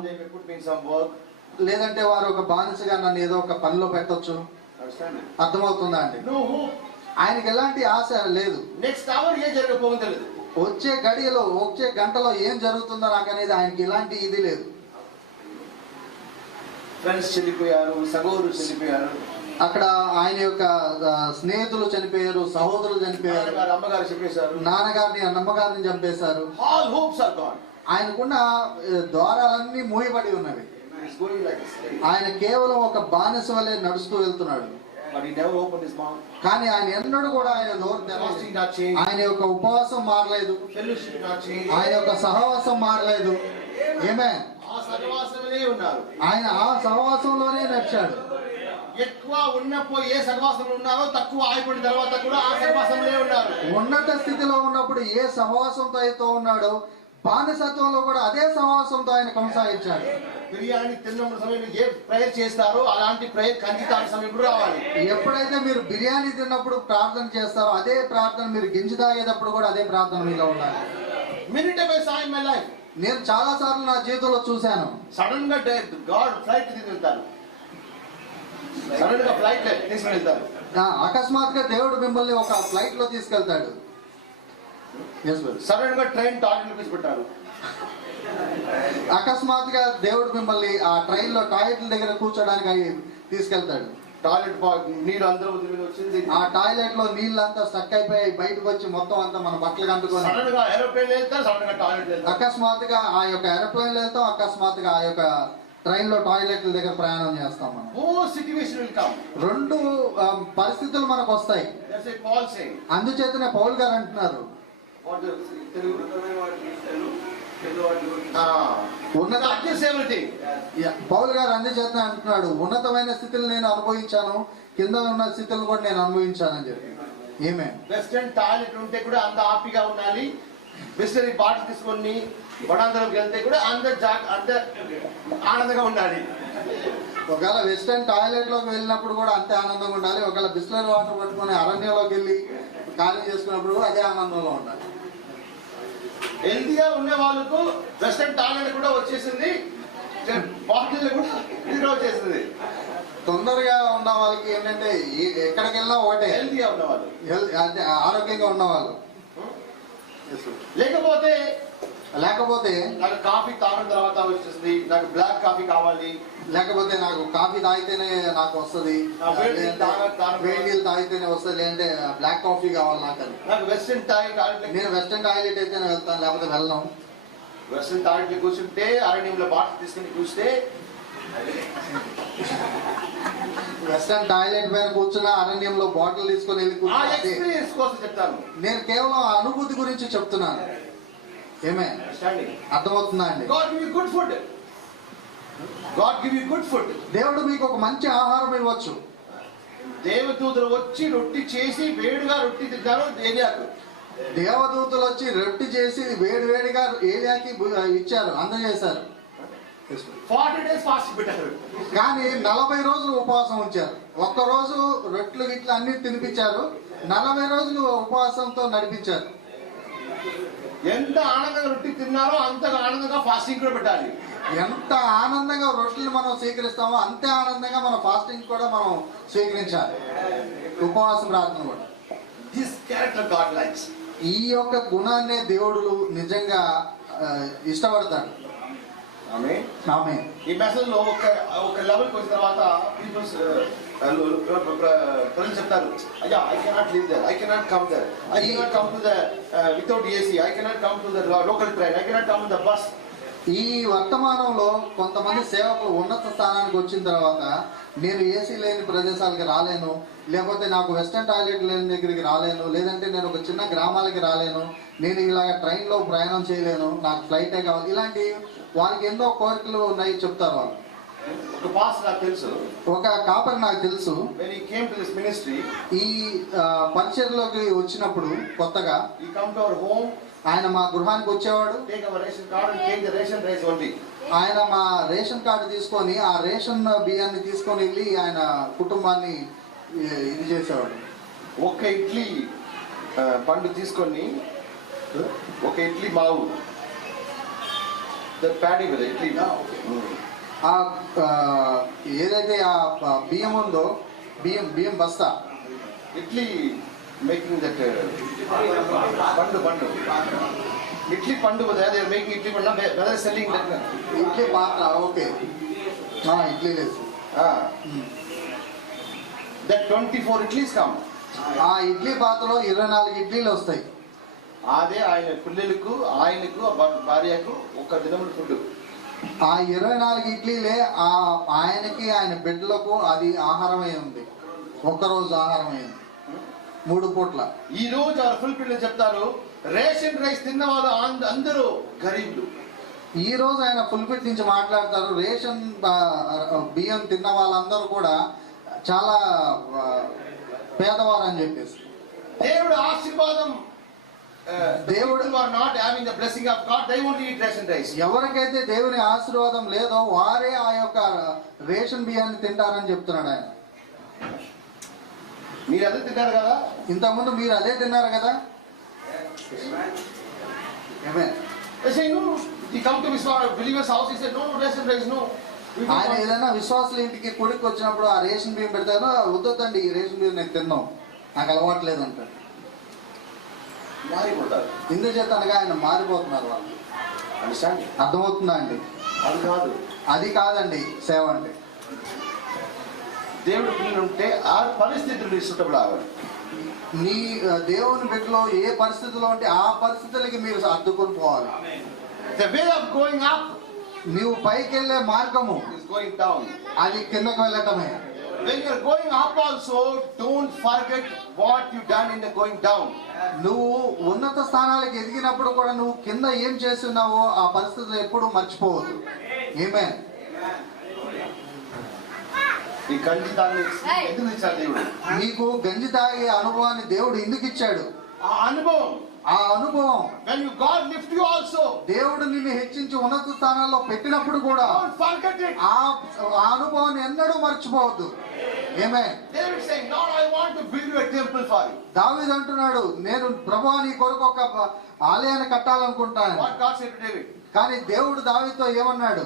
లేదంటే వారు ఒక బానిసగా నన్ను ఏదో ఒక పనిలో పెట్టొచ్చు. అర్థమవుతుందా అండి? ఆయనకి ఎలాంటి ఆశ లేదు. నెక్స్ట్ అవర్ ఏం జరగబోతుందో, వచ్చే గడియలో వచ్చే గంటలో ఏం జరుగుతుందో నాకు అనేది ఆయనకి ఎలాంటి ఇది లేదు. ఫ్రెండ్స్ చనిపోయారు, సహోదరులు చనిపోయారు, అక్కడ ఆయన యొక్క స్నేహితులు చనిపోయారు, సహోదరులు చనిపోయారు, అమ్మగారు చంపేశారు, నాన్నగారిని అమ్మగారిని చంపేశారు. All hopes are gone. ఆయనకున్న ద్వారాలన్నీ మూయబడి ఉన్నవి. ఆయన కేవలం ఒక బానిస వలె నడుస్తూ వెళ్తున్నాడు. కానీ ఆయన ఎన్నడూ కూడా ఆయన నోరు తెరవలేదు. ఆయన యొక్క ఉపవాసం మారలేదు, ఆయన యొక్క సహవాసం మారలేదు. ఆమేన్. ఆయన ఆ సహవాసంలోనే నడిచాడు. ఎక్కువ ఉన్నప్పుడు ఏ సహవాసంలో ఉన్నారో తక్కువ అయిపోయిన తర్వాత కూడా ఆ సహవాసంలో ఉన్నారు. ఉన్నత స్థితిలో ఉన్నప్పుడు ఏ సహవాసంతో అయితే ఉన్నాడో బానిసత్వంలో కూడా అదే సహవాసంతో ఆయన కొనసాగించాడు. బిర్యానీ తిన్న సమయంలో ఏ ప్రేయర్ చేస్తారో అలాంటి ప్రేయర్ ఖండితాని సమయంలో రావాలి. ఎప్పుడైతే మీరు బిర్యానీ తిన్నప్పుడు ప్రార్థన చేస్తారో అదే ప్రార్థన మీరు గింజి తాగేటప్పుడు కూడా అదే ప్రార్థన మీలో ఉండాలి. Minute by Sai my life. నేను చాలా సార్లు నా జీవితంలో చూశాను, సడన్ గా గాడ్ ఫ్లైట్ తీసుకెళ్తారు, సడన్ గా ఫ్లైట్ తీసుకెళ్తారు. అకస్మాత్తుగా దేవుడు మిమ్మల్ని ఒక ఫ్లైట్ లో తీసుకెళ్తాడు. సడన్ గా ట్రైన్ టాయిలెట్ పెట్టారు. అకస్మాత్తుగా దేవుడు మిమ్మల్ని ఆ ట్రైన్ లో టాయిలెట్ దగ్గర కూర్చోడానికి తీసుకెళ్తాడు. టాయిలెట్ నీళ్ళు అందరూ వచ్చింది, ఆ టాయిలెట్ లో నీళ్ళంతా స్టక్ అయిపోయి బయటకు వచ్చి మొత్తం అంతా మన బట్టలు కంటుకొని అకస్మాత్తుగా ఆ యొక్క ఏరోప్లేన్ వెళ్తాం, అకస్మాత్తుగా ఆ యొక్క ట్రైన్ లో టాయిలెట్ల దగ్గర ప్రయాణం చేస్తాం. మనం రెండు పరిస్థితులు మనకు వస్తాయి. అందుచేతనే పౌల్ గారు అంటున్నారు, పౌల్ గారు అందుచేత అంటున్నాడు, ఉన్నతమైన స్థితిని నేను అనుభవించాను, కింద ఉన్న స్థితిని కూడా నేను అనుభవించానని చెప్పి. ఏమే వెస్టర్న్ టాయిలెట్ ఉంటే కూడా అంత హ్యాపీగా ఉండాలి. బిస్లరీ బాటిల్ తీసుకొని వడాంతరంకి వెళ్తే కూడా అంత ఆనందంగా ఉండాలి. ఒకవేళ వెస్టర్న్ టాయిలెట్ లోకి వెళ్ళినప్పుడు కూడా అంతే ఆనందంగా ఉండాలి. ఒకవేళ బిస్లరీ వాటర్ పట్టుకొని అరణ్యంలోకి వెళ్ళి ఖాళీ చేసుకున్నప్పుడు కూడా అదే ఆనందంలో ఉండాలి. హెల్తీగా ఉన్న వాళ్ళకు వెస్టర్న్ టాయిలెట్ కూడా వచ్చేసింది, బాటిల్ కూడా వచ్చేసింది. తొందరగా ఉన్న వాళ్ళకి ఏంటంటే ఎక్కడికి వెళ్ళినా ఒకటే, హెల్తీగా ఉన్నవాళ్ళు. అంటే ఆరోగ్యంగా ఉన్నవాళ్ళు. లేకపోతే నాకు కాఫీ తాగిన తర్వాత వచ్చేస్తుంది, నాకు బ్లాక్ కాఫీ కావాలి, లేకపోతే నాకు కాఫీ తాగితేనే నాకు వస్తుంది, వేడి నీళ్ళు తాగితేనే వస్తుంది, లేదంటే బ్లాక్ కాఫీ కావాలి నాకు వెస్టర్న్ టాయిలెట్, నేను వెస్టర్న్ టాయిలెట్ అయితేనే వెళ్తాను, లేకపోతే వెళ్ళను. వెస్టర్న్ టాయిలెట్ కూర్చుంటే అరణ్యంలో బాటిల్ తీసుకుని చూస్తే, వెస్టర్న్ టాయిలెట్ పైన కూర్చున్న అరణ్యంలో బాటిల్ తీసుకొని వెళ్ళి ఎక్స్పీరియన్స్ కోసం చెప్తాను. నేను కేవలం అనుభూతి గురించి చెప్తున్నాను. ఏమే అర్థమవుతుందా అండి? God give you good food. God give you good food. దేవుడు మీకు ఒక మంచి ఆహారం ఇవ్వచ్చు. దేవదూతలు వచ్చి రొట్టి చేసి వేడిగా రొట్టి తింటారు ఏలియాకు. దేవదూతలు వచ్చి రొట్టి చేసి వేడివేడిగా ఏలియాకి ఇచ్చారు, అందజేశారు. 40 days ఫాస్టింగ్ పెట్టారు. కానీ 40 రోజులు ఉపవాసం ఉంచారు. ఒక్కరోజు రొట్టెలు గిట్లు అన్ని తినిపించారు, 40 రోజులు ఉపవాసంతో నడిపించారు. ఎంత ఆనందంగా రొట్టి తిన్నారో అంతగా ఆనందంగా ఫాస్టింగ్ కూడా పెట్టాలి. ఎంత ఆనందంగా రొట్టెలు మనం స్వీకరిస్తామో అంతే ఆనందంగా మన ఫాస్టింగ్ కూడా మనం స్వీకరించాలి, ఉపవాసం ప్రార్థన కూడా. This character God likes. ఈ యొక్క గుణాన్ని దేవుడు నిజంగా ఇష్టపడతాడు. ఆమేన్. ఈ మెసేజ్ లో ఒక లెవెల్ కి వచ్చిన తర్వాత పీపుల్స్ ప్రజలు చెప్తారు, అయ్యా I cannot live there, I cannot come there, I cannot come to the without AC, I cannot come to the local train, I cannot come to the bus. ఈ వర్తమానంలో కొంతమంది సేవకులు ఉన్నత స్థానానికి వచ్చిన తర్వాత నేను ఏసీ లేని ప్రదేశాలకి రాలేను, లేకపోతే నాకు వెస్టర్న్ టాయిలెట్ లేని దగ్గరికి రాలేను, లేదంటే నేను ఒక చిన్న గ్రామాలకి రాలేను, నేను ఇలాగ ట్రైన్లో ప్రయాణం చేయలేను, నాకు ఫ్లైటే కావాలి, ఇలాంటి వారికి ఎన్నో కోరికలు ఉన్నాయి చెప్తారు వాళ్ళు. ఒక పాస్ నాకు తెలుసు, ఒక కాపరి నాకు తెలుసు, when he came to this ministry, ఈ పరిచర్లోకి వచ్చినప్పుడు కొత్తగా he come to our home, ఆయన మా గృహానికి వచ్చేవాడు, take our ration card and take the ration rice only. ఆయన మా రేషన్ కార్డు తీసుకొని ఆ రేషన్ బియ్యాన్ని తీసుకొని వెళ్ళి ఆయన కుటుంబాన్ని ఇది చేసేవాడు. ఒక ఇడ్లీ పండు తీసుకొని, ఒక ఇడ్లీ మావు ప్యాడీ కదా ఇడ్లీ, ఏదైతే ఆ బియ్యం ఉందో బియ్యం బస్తా, ఇడ్లీ మేకింగ్ దట్ పండు ఇడ్లీ పండు మేకింగ్ ఇడ్లీ పండు సెల్లింగ్ దట్ ఇడ్లీ పాత్ర. ఓకే, ఇడ్లీ లేదు. That 24 idlis come. ఆ ఇడ్లీ పాత్రలో 24 ఇడ్లీలు వస్తాయి. అదే ఆయన పిల్లలకు, ఆయనకు, భార్యకు ఒక దినముల ఫుడ్. ఆ 24 ఇడ్లీలే ఆయనకి ఆయన బిడ్డలకు అది ఆహారమై ఉంది, ఒక్కరోజు ఆహారమై ఉంది, 3 పూట్ల. ఈ రోజు ఆ ఫుల్ పిల్లలు చెప్తారు, రేషన్ రైస్ తిన్న వాళ్ళు అందరూ గరీబులు. ఈ రోజు ఆయన ఫుల్ ఫిట్ నుంచి మాట్లాడతారు, రేషన్ బియ్యం తిన్న వాళ్ళందరూ కూడా చాలా పేదవారు అని చెప్పేసి. దేవుడు ఆశీర్వాదం, దేవుడు are not having the blessing of God, they only eat ration rice. ఎవరికైతే దేవుని ఆశీర్వాదం లేదో వారే ఆ యొక్క రేషన్ బియ్యాన్ని తింటారని చెప్తున్నాడు ఆయన. మీరు అదే తిన్నారు కదా, ఇంతకుముందు మీరు అదే తిన్నారు కదా. ఆయన ఏదైనా విశ్వాసుల ఇంటికి కొడుకు వచ్చినప్పుడు ఆ రేషన్ బియ్యం పెడతాను, వద్దండి ఈ రేషన్ బియ్యం నేను తిన్నాం, నాకు అలవాట్లేదు అంటాడు. మారిపోతారు. ఇందుచేత అనగా ఆయన మారిపోతున్నారు వాళ్ళు. అర్థమవుతుందా అండి? అది కాదు, అది కాదండి సేవ అంటే. దేవుడి పిల్లలు ఉంటే ఆ పరిస్థితులు సూటబుల్ అవ్వాలి. నీ దేవుని బిడ్డలో ఏ పరిస్థితిలో ఉంటే ఆ పరిస్థితులకి మీరు అడ్డుకొని పోవాలి. The way of going up, నీవు పైకి వెళ్ళే మార్గము is going down. అది కిందకు వెళ్ళటమే. When you are going up also, don't forget what you done in the going down. నువ్వు ఉన్నత స్థానాలకు ఎదిగినప్పుడు కూడా నువ్వు కింద ఏం చేస్తున్నావో ఆ పరిస్థితులు ఎప్పుడు మర్చిపోవద్దు. ఆమేన్. ఈ గంజి తాగి ఎందుకు ఇచ్చాడు దేవుడు? నీకు గంజి తాగే అనుభవాన్ని దేవుడు ఎందుకు ఇచ్చాడు? ఆ అనుభవం when you God lift you also, దేవుడు నిన్ను హెచ్చించి ఉన్నత స్థానాల్లో పెట్టినప్పుడు కూడా don't forget it. ఆ అనుభవాన్ని ఎన్నడూ మర్చిపోవద్దు. ఆమేన్. David saying, Lord, I want to build you a temple for you. దావీదు అంటున్నాడు, నేను ప్రభువా నీ కొరకు ఒక ఆలయాన్ని కట్టాలనుకుంటాను. What God said to David? కానీ దేవుడు దావీదుతో ఏమన్నాడు?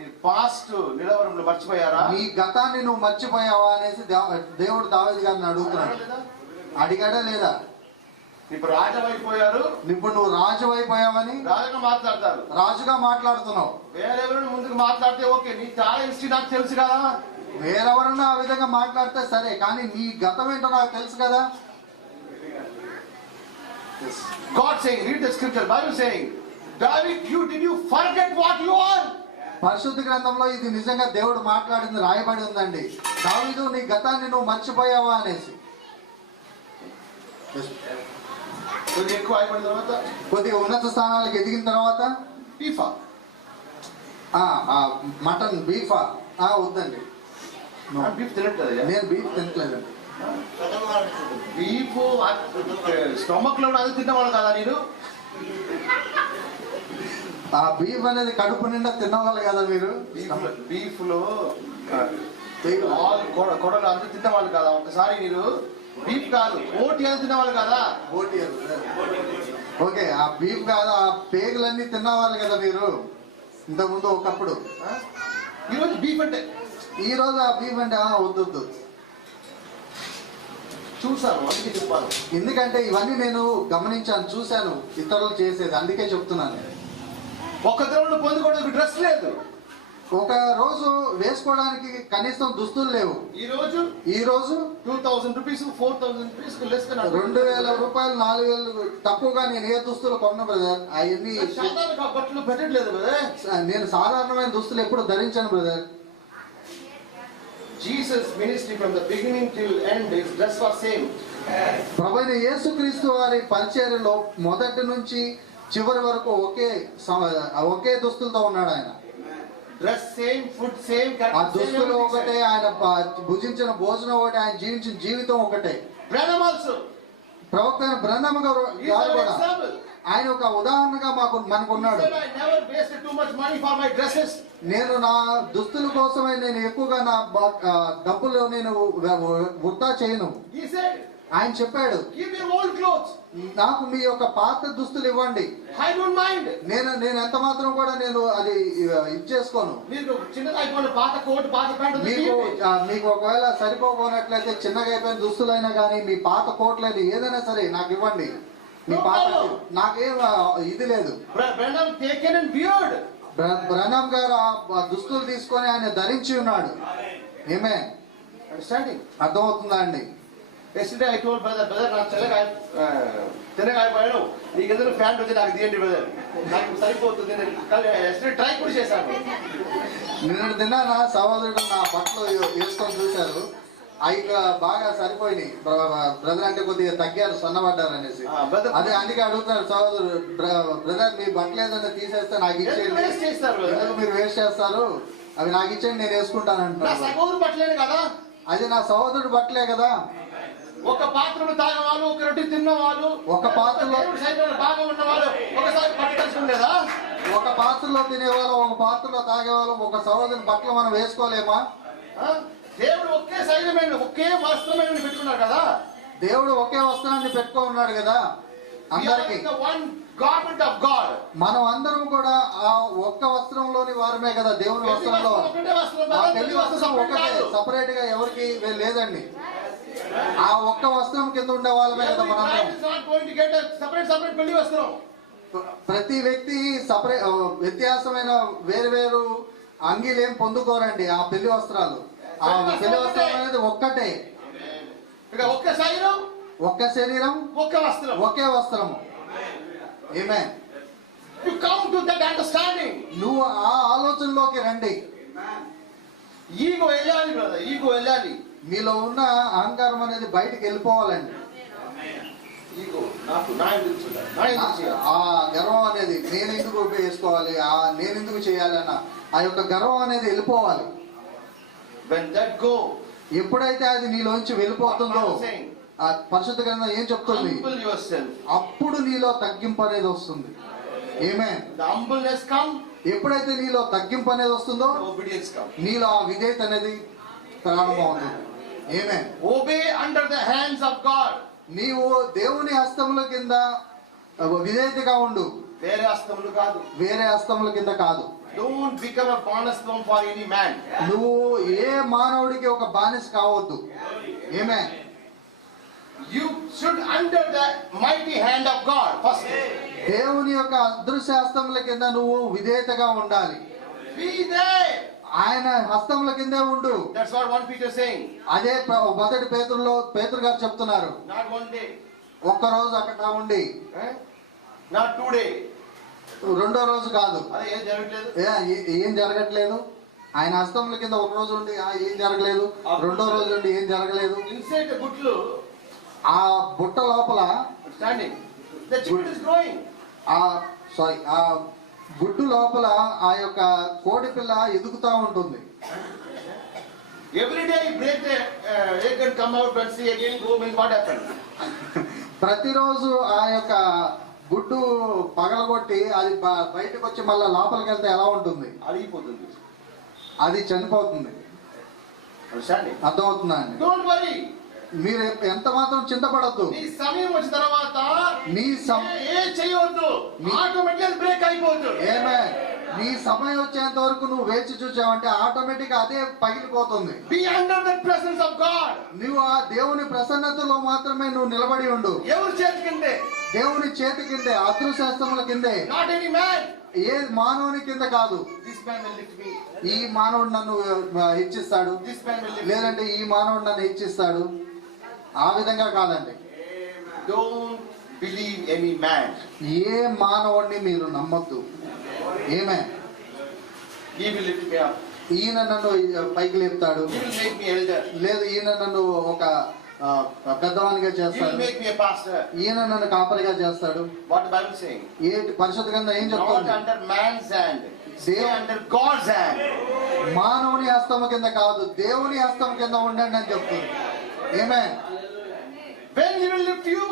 ఈ పాస్ట్ నిలవరంలో మర్చిపోయారా? నీ గతాన్ని నువ్వు మర్చిపోయావా అనేసి దేవుడు దావీదు గారిని అడుగుతున్నాడు. అడిగాడా లేదా? ఇప్పుడు రాజమైపోయారు, ఇప్పుడు నువ్వు రాజు అయిపోయావని రాజుగా మాట్లాడతారు, రాజుగా మాట్లాడుతున్నావు. వేరెవరైనా ముందుకు మాట్లాడితే ఓకే, నీ చాలా హిస్టరీ నాకు తెలుసు కదా. వేరెవరన్నా ఆ విధంగా మాట్లాడితే సరే, కానీ నీ గతం ఏంటో నాకు తెలుసు కదా. God saying, read the scripture, Bible saying, David, did you forget what you are? పరిశుద్ధ గ్రంథంలో ఇది నిజంగా దేవుడు మాట్లాడింది రాయబడి ఉందండి. దావీదు నీ గతాన్ని నువ్వు మర్చిపోయావా అనేసి. కొద్దిగా ఎక్కువ అయిపోయిన తర్వాత, కొద్దిగా ఉన్నత స్థానాలకు ఎదిగిన తర్వాత బీఫా మటన్ బీఫా వద్దండి. బీఫ్ తినట్లేదు. నేను బీఫ్ తినట్లేదండి. బీఫ్ స్టమక్ లో అది తిన్నవాడు కదా నేను. ఆ బీఫ్ అనేది కడుపు నిండా తిన్నవాళ్ళు కదా మీరు. బీఫ్ లో కొడలు అంతా తిన్నవాళ్ళు కదా. ఒకసారి మీరు బీఫ్ కాదు ఓటి అని తిన్నవాళ్ళు కదా. ఓటి ఓకే, ఆ బీఫ్ కాదు, ఆ పేగులన్నీ తిన్నవాళ్ళు కదా మీరు ఇంతకుముందు ఒకప్పుడు. ఈరోజు బీఫ్ అంటే, ఈ రోజు ఆ బీఫ్ అంటే వద్దు చూసాను, అందుకే చెప్పాను. ఎందుకంటే ఇవన్నీ నేను గమనించాను, చూశాను ఇతరులు చేసేది, అందుకే చెప్తున్నాను. ఒక దినంలో పొందుకోవడానికి డ్రెస్ లేదు, ఒక రోజు వేసుకోవడానికి కనీసం దుస్తులు లేవు. ఈ రోజు 2000 రూపీస్ 4000 రూపీస్ లెస్. 2000 రూపాయలు 4000 తక్కువగా నేను ఏ దుస్తులు కొన్నా బ్రదర్. అవన్నీ బట్టలు పెట్టట్లేదు బ్రదర్. నేను సాధారణమైన దుస్తులు ఎప్పుడు ధరించాను brother. Jesus ministry from the beginning till end his dress was same. ప్రభువైన యేసుక్రీస్తు వారి పరిచర్యలో మొదటి నుంచి చివరి వరకు ఒకే దుస్తులతో ఉన్నాడు ఆయన. డ్రెస్ సేమ్, ఫుడ్ సేమ్, ఆ దుస్తులు ఒకటే, ఆయన భుజించిన భోజనం ఒకటే, ఆయన జీవించిన జీవితం ఒకటే. బ్రహ్మ ఆల్సో, ప్రవక్త బ్రహ్మ గారు కూడా ఆయన ఒక ఉదాహరణగా మనకున్నాడు. నేను నా దుస్తుల కోసమే నేను ఎక్కువగా నా డబ్బులు నేను వృధా చేయను. ఆయన చెప్పాడు, నాకు మీ యొక్క పాత దుస్తులు ఇవ్వండి, నేను ఎంత మాత్రం కూడా నేను అది ఇచ్చేసుకోను. మీకు ఒకవేళ సరిపోనట్లయితే చిన్నగా అయిపోయిన దుస్తులైనా కానీ మీ పాత కోట్లైనా ఏదైనా సరే నాకు ఇవ్వండి. మీ పాత నాకేం ఇది లేదు. బ్రహ్మం గారు ఆ దుస్తులు తీసుకొని ఆయన ధరించి ఉన్నాడు. ఏమే అర్థమవుతుందా అండి? Yesterday I told brother, నాకు తెల్లగాయపోయాను, నీకు ఎందుకు ప్యాంట్ వచ్చి నాకు తీయండి బ్రదర్, నాకు సరిపోతుంది. నేను ట్రై కూడా చేశాను. నిన్న తిన్నా సహోదరుడు నా బట్టలు వేసుకొని చూశారు, అవి బాగా సరిపోయినాయి. బ్రదర్ అంటే కొద్దిగా తగ్గారు, సన్నబడ్డారు అనేసి. అదే అందుకే అడుగుతున్నారు సహోదరుడు, బ్రదర్ మీ బట్టలు ఏదైనా తీసేస్తే నాకు ఇచ్చేయండి. ఎందుకు మీరు వేస్ట్ చేస్తారు, అవి నాకు ఇచ్చేయండి, నేను వేసుకుంటాను అంటున్నారు. సహోదరుడు బట్టలేను కదా, అది నా సహోదరుడు బట్టలే కదా. ఒక పాత్రను తాగేవాళ్ళు, ఒక రొట్టి తిన్నవాళ్ళు, ఒక పాత్రలో బాగా ఉన్నవాళ్ళు ఒకసారి పట్టుకోలేదా? ఒక పాత్రలో తినేవాళ్ళు, ఒక పాత్రలో తాగేవాళ్ళు, ఒక సహోదరుని బట్టలు మనం వేసుకోలేమా? దేవుడు ఒకే శరీరమైన ఒకే వస్త్రమైన పెట్టుకున్నాడు కదా. దేవుడు ఒకే వస్త్రాన్ని పెట్టుకో ఉన్నాడు కదా అందరికి. మనం అందరం కూడా ఆ ఒక్క వస్త్రంలోని వారమే కదా, దేవుని వస్త్రంలో. పెళ్లి వస్త్రం ఒకటే, సపరేట్ గా ఎవరికి లేదండి. ఆ ఒక్క వస్త్రం కింద ఉండే వాళ్ళమే కదా మనందరం. ప్రతి వ్యక్తి వ్యత్యాసమైన వేరు అంగీలు ఏం పొందుకోరండి. ఆ పెళ్లి వస్త్రాలు, ఆ పెళ్లి వస్త్రం అనేది ఒక్కటే. ఒక్క శరీరం, ఒకే వస్త్రము. ఆమేన్. నువ్వు ఆ ఆలోచనలోకి రండి. ఈగో వెళ్ళాలి బ్రదర్, ఈగో వెళ్ళాలి. మీలో ఉన్న అహంకారం అనేది బయటకు వెళ్ళిపోవాలండి. ఆ గర్వం అనేది నేను ఎందుకు వేసుకోవాలి, నేను ఎందుకు చేయాలి అన్న ఆ యొక్క గర్వం అనేది వెళ్ళిపోవాలి. ఎప్పుడైతే అది నీలోంచి వెళ్ళిపోతుందో, ఆ పరిశుద్ధ గ్రంథం ఏం చెప్తుంది, అప్పుడు నీలో తగ్గింపు అనేది వస్తుంది. ఆమేన్. ఎప్పుడైతే నీలో తగ్గింపు అనేది వస్తుందో నీలో ఆ విధేయత అనేది ప్రారంభమవుతుంది. Amen. Obey under the hands of God. నీవు దేవుని హస్తముల కింద విధేయతగా ఉండు, వేరే హస్తములు కాదు. వేరే హస్తముల కింద కాదు. Don't become a cornerstone for any man. నువ్వు ఏ మానవుడికి ఒక బానిస కావద్దు. ఏమే You should under the mighty hand of God first. దేవుని యొక్క అదృశ్య హస్తముల కింద నువ్వు విధేయతగా ఉండాలి. Be there. ఆయన హస్తముల కిందే ఉండు. That's what 1 Peter saying. అదే మొదటి పేతురు గారు చెప్తున్నారు. Not one day. ఒక్కరోజు అక్కడ ఉండి, Not 2 days. రెండో రోజు కాదు. అదే ఏం జరగట్లేదు. ఏం జరగట్లేదు. ఆయన హస్తముల కింద ఒక రోజు ఉండి ఏం జరగలేదు, రెండో రోజు ఉండి ఏం జరగలేదు. Inside the butlu, ఆ బుట్ట లోపల standing, the chicken is growing. ఆ గుడ్డు లోపల ఆ యొక్క కోడి పిల్ల ఎదుగుతా ఉంటుంది. Every day break the egg and come out and see again go means what happened? ప్రతిరోజు ఆ యొక్క గుడ్డు పగలగొట్టి అది బయటకు వచ్చి మళ్ళీ లోపలికి వెళ్తే ఎలా ఉంటుంది? అరిగిపోతుంది, అది చనిపోతుంది. అర్థమవుతుందా అండి? Don't worry. మీరు ఎంత మాత్రం చింతపడద్దు. నీ సమయం వచ్చిన తర్వాత నీ ఏ చేయవద్దు, ఆటోమేటిక్ బ్రేక్ అయిపోతుంది. ఏమే నీ సమయం వచ్చేంత వరకు నువ్వు వేచి చూచావంటే ఆటోమేటిక్ అదే పగిలిపోతుంది. Be under the presence of God. నువ్వు ఆ దేవుని ప్రసన్నతలో మాత్రమే నువ్వు నిలబడి ఉండు. ఎవరి చేతి కిందే? దేవుని చేతి కిందే, అదృశ్యముల కిందే. Not any man. ఏ మానవుని కింద కాదు. This man will lift me. ఈ మానవుడు నన్ను హెచ్చిస్తాడు, This man will lift me. లేదంటే ఈ మానవుడు నన్ను హెచ్చిస్తాడు. ఆ విధంగా కాదండి. Don't believe any man. ఏ మానవుడిని మీరు నమ్మొద్దు. ఏమే He will lift me up. ఈయన నన్ను పైకి లేపుతాడు, He will make me elder. లేదు ఈయన నన్ను ఒక పెద్దవానిగా He will చేస్తాడు, make me a pastor. ఈయన నన్ను కాపరిగా చేస్తాడు. What the Bible is saying? పరిశుద్ధ గ్రంథం ఏం Not చెప్తుంది? under man's hand. Stay under God's hand. మానవుని హస్తము కింద కాదు, దేవుని హస్తం కింద ఉండండి అని చెప్తుంది. ఏమే When he will lift you?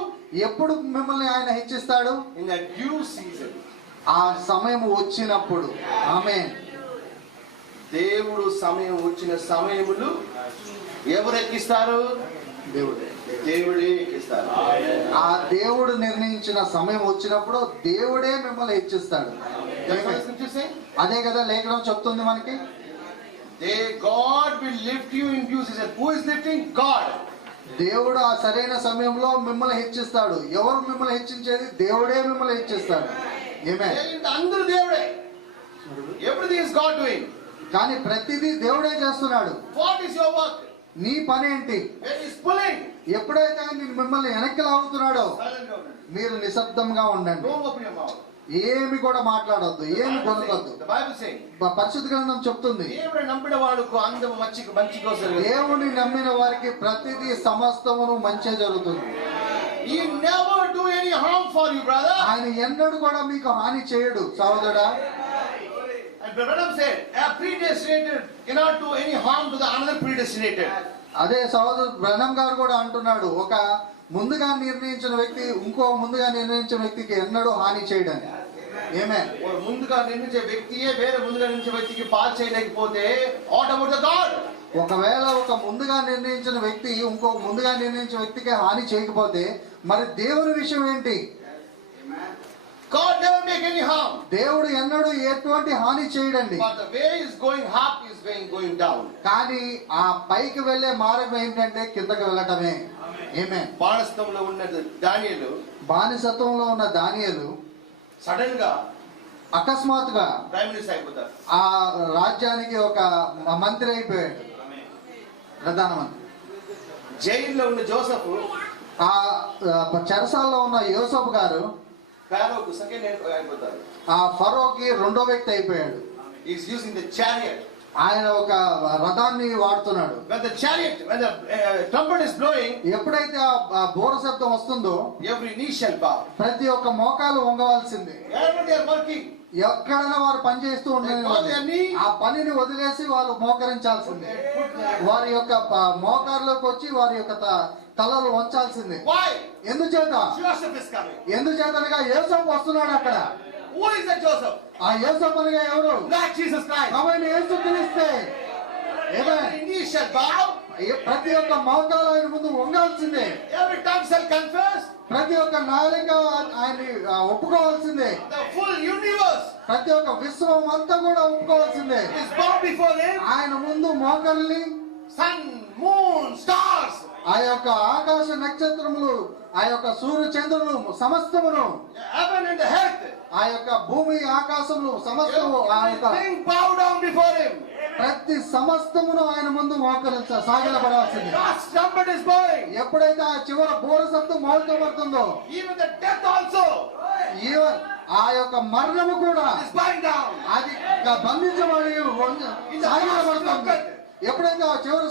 ఎప్పుడు మిమ్మల్ని ఆయన హెచ్చిస్తాడు? In the due season. ఆ సమయం వచ్చినప్పుడు. ఆమేన్. దేవుడు సమయం వచ్చిన సమయములు ఎవరు ఎక్కిస్తారు? దేవుడే ఎక్కిస్తారు. ఆ దేవుడు నిర్ణయించిన సమయం వచ్చినప్పుడు దేవుడే మిమ్మల్ని హెచ్చిస్తాడు. అదే కదా లేఖనం చెప్తుంది మనకి. God will lift you in due season. Who is lifting? God. దేవుడు ఆ సరైన సమయంలో మిమ్మల్ని హెచ్చిస్తాడు. ఎవరు మిమ్మల్ని హెచ్చించేది? దేవుడే మిమ్మల్ని హెచ్చిస్తాడు. ఏమే అందరూ దేవుడే. Everything is God doing. కానీ ప్రతిదీ దేవుడే చేస్తున్నాడు. What is your work? నీ పని ఏంటి? When he is pulling, ఎప్పుడైతే ఆయన మిమ్మల్ని వెనక్కి లాగుతున్నాడో మీరు నిశ్శబ్దంగా ఉండండి. don't open your mouth. ఏమి కూడా మాట్లాడొద్దు, ఏమి కొనకొద్దు. The Bible saying, పరిశుద్ధ గ్రంథం చెప్తుంది, దేవుడు నమ్మిన వాడుకు అందము మంచి కోసం. దేవుని నమ్మిన వారికి ప్రతిదీ సమస్తమును మంచి జరుగుతుంది. He never do any harm for you, brother. ఆయన ఎన్నడూ కూడా మీకు హాని చేయడు సహోదరుడా. And Brother said, a predestinated cannot do any harm to the another predestinated. అదే సహోదరు బ్రహ్నం గారు కూడా అంటున్నాడు, ఒక ముందుగా నిర్ణయించిన వ్యక్తి ఇంకో ముందుగా నిర్ణయించిన వ్యక్తికి ఎన్నడూ హాని చేయడని. ఏమే ముందుగా నిర్ణయించే వ్యక్తియే వేరే ముందుగా నిర్ణయించే వ్యక్తికి పాలు చేయలేకపోతే వాట్ అబౌట్ ద గాడ్? ఒకవేళ ఒక ముందుగా నిర్ణయించిన వ్యక్తి ఇంకో ముందుగా నిర్ణయించిన వ్యక్తికి హాని చేయకపోతే మరి దేవుని విషయం ఏంటి? God never make any harm. దేవుడు ఎన్నడూ ఎటువంటి హాని చేయడండి. But the way is going up is going down. కానీ ఆ పైకి వెళ్ళే మార్గం ఏంటంటే కిందకి వెళ్ళటమే. ఏమే బానిసత్వంలో ఉన్న దానియేలు, బానిసత్వంలో ఉన్న దానియేలు సడన్ గా అకస్మాత్తుగా ప్రైమ్ మినిస్టర్ అయిపోతారు. ఆ రాజ్యానికి ఒక మంత్రి అయిపోయాడు, ప్రధానమంత్రి. జైల్లో ఉన్న జోసెఫ్, ఆ చెరసాల్లో ఉన్న యోసేపు గారు ఫారోకు సెకండ్ అయిపోతారు. ఆ ఫరోకి రెండో వ్యక్తి అయిపోయాడు. He's using the chariot. ఆయన ఒక రథాన్ని వాడుతున్నాడు. When the chariot, when the trumpet is blowing, ఎప్పుడైతే ఆ బోర శబ్దం వస్తుందో every knee shall bow. ప్రతి ఒక్క మోకాలు వంగవలసిందే. Wherever they are working, ఎక్కడైనా వారు పని చేస్తూ ఉండే ఆ పనిని వదిలేసి వాళ్ళు మోకరించాల్సిందే. వారి యొక్క మోకారులోకి వచ్చి వారి యొక్క తలలు వంచాల్సిందే. why? ఎందుచేత? Joseph is coming. ఎందుచేతనగా యోసేపు వస్తున్నాడు అక్కడ. Who is that Joseph? ఆ యోసేపు అనగా ఎవరు? Like Jesus Christ. ఆయన యేసుక్రీస్తే. Every knee shall bow. ప్రతి ఒక్క మోకాలు ఆయన ముందు వంగాల్సిందే. Every tongue shall confess. ప్రతి ఒక్క నాలుక ఆయన్ని ఒప్పుకోవాల్సిందే. The full universe ప్రతి ఒక్క విశ్వం అంతా కూడా ఒప్పుకోవాల్సిందే. is bow before him. ఆయన ముందు మోకరిల్లి Sun, moon, stars, ఆ యొక్క ఆకాశ నక్షత్రములు, ఆ యొక్క సూర్య చంద్రులు సమస్తమును, heaven and the earth, ఆ యొక్క భూమి ఆకాశములు సమస్తము, ఆ యొక్క everything bow down before him. ప్రతి సమస్తమును ఆయన ముందు సాగిలపడాల్సింది. God's trumpet is blowing. ఎప్పుడైతే ఆ చివరి బోర శబ్దం మోల్చబడుతుందో, Even the death also ఆ యొక్క మరణము కూడా is bowing down. అది బంధించబడి సాగిలపడుతుంది. ఎప్పుడైతే ఆ చివరి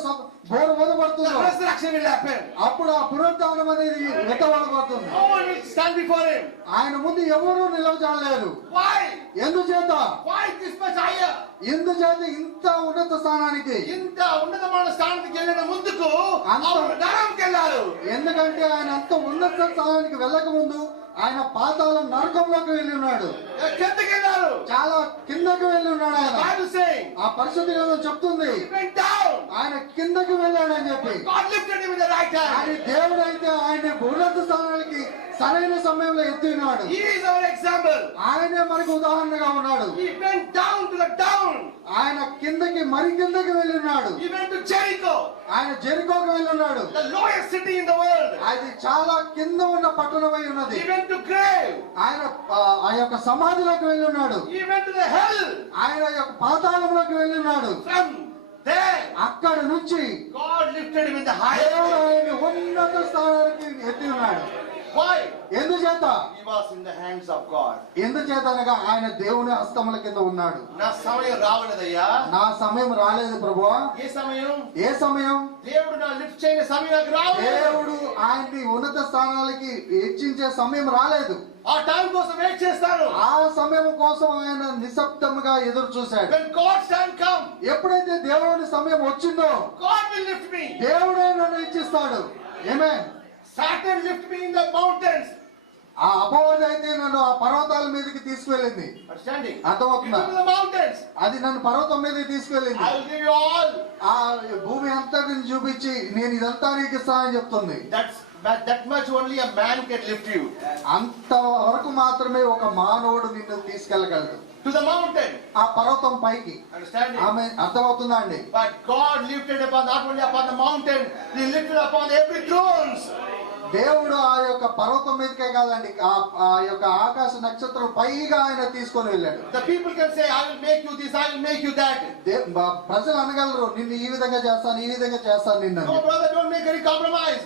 బోర The వదబడుతుందో resurrection will happen. అప్పుడు ఆ పునరుద్ధానం అనేది వెతవడబడుతుంది. No one will stand before him. ఆయన ముందు ఎవరూ నిలవజాలేరు. Why? ఎందుచేత? Why this much higher? ఎందుచేత ఇంత ఉన్నత స్థానానికి, ఇంత ఉన్నతమైన స్థానానికి వెళ్ళిన ముందుకు అంత- ఆయన నరకంకి వెళ్ళారు. ఎందుకంటే ఆయన అంత ఉన్నత స్థానానికి వెళ్ళక ముందు ఆయన పాతాళం నరకంలోకి వెళ్ళి ఉన్నాడు. కిందకి వెళ్ళారు. చాలా కిందకి వెళ్ళి ఉన్నాడు ఆయన. Bible saying, ఆ పరిశుద్ధ గ్రంథం చెప్తుంది he went down. ఆయన కిందకి వెళ్ళాడని చెప్పి. God lifted him in the right hand. ఆయన దేవుడు అయితే ఆయన ఉన్నత స్థానానికి సరైన సమయంలో ఎత్తినాడు. He is our example. ఆయనే మనకు ఉదాహరణగా ఉన్నాడు. He went down to the down. ఆయన కిందకి మరి కిందకి వెళ్ళి ఉన్నాడు. He went to Jericho, ఆయన జెరికోకు వెళ్ళి ఉన్నాడు. the lowest city in the world. అది చాలా కింద ఉన్న పట్టణమై ఉన్నది. He went to grave. ఆయన ఆ యొక్క సమాధిలోకి వెళ్ళి ఉన్నాడు. He went to the hell. ఆయన యొక్క పాతాళంలోకి వెళ్ళి ఉన్నాడు. From there, అక్కడ నుంచి God lifted him in the దేవుడు highest. ఆయన ఉన్నత స్థానానికి ఎత్తి ఉన్నాడు. Why? ఎందుచేత? He was in the hands of God. ఎందుచేత అనగా ఆయన దేవుని హస్తముల కింద ఉన్నాడు. నా సమయం రావలేదయ్యా. నా సమయం రాలేదు ప్రభువా. ఏ సమయం? ఏ సమయం? దేవుడు నా లిఫ్ట్ చేయని సమయం నాకు రావలేదు. దేవుడు ఆయన్ని ఉన్నత స్థానాలకి హెచ్చించే సమయం రాలేదు. ఆ టైం కోసం వెయిట్ చేస్తాను. ఆ సమయం కోసం ఆయన నిశ్శబ్దముగా ఎదురు చూశాడు. When God's time come, ఎప్పుడైతే దేవుని సమయం వచ్చిందో God will lift me. దేవుడే నన్ను ఇచ్చిస్తాడు. ఆమేన్. Satan lift me in the mountains. ఆ అపవాది అయితే నన్ను ఆ పర్వతాల మీదకి తీసుకువెళ్ళింది. Understanding? అర్థమవుతుందా? Into the mountains. అది నన్ను పర్వతం మీదకి తీసుకువెళ్ళింది. I will give you all. ఆ భూమి అంతటిని చూపించి నేను ఇదంతా నీకు ఇస్తానని చెప్తుంది. That much only a man can lift you. అంత వరకు మాత్రమే ఒక మానవుడు నిన్ను తీసుకెళ్ళగలడు. To the mountain. ఆ పర్వతం పైకి. Understanding? ఆమె అర్థమవుతుందా అండి? But God lifted upon not only upon the mountain, He lifted upon every thrones. దేవుడు ఆ యొక్క పర్వతం మీదకే కాదండి, ఆ యొక్క ఆకాశ నక్షత్రం పైగా ఆయన తీసుకొని వెళ్ళాడు. The people can say, I will make you this, I will make you that. ప్రజలు అనగలరు, నిన్ను ఈ విధంగా చేస్తాను, ఈ విధంగా చేస్తాను నిన్ను. No brother, don't make any compromise.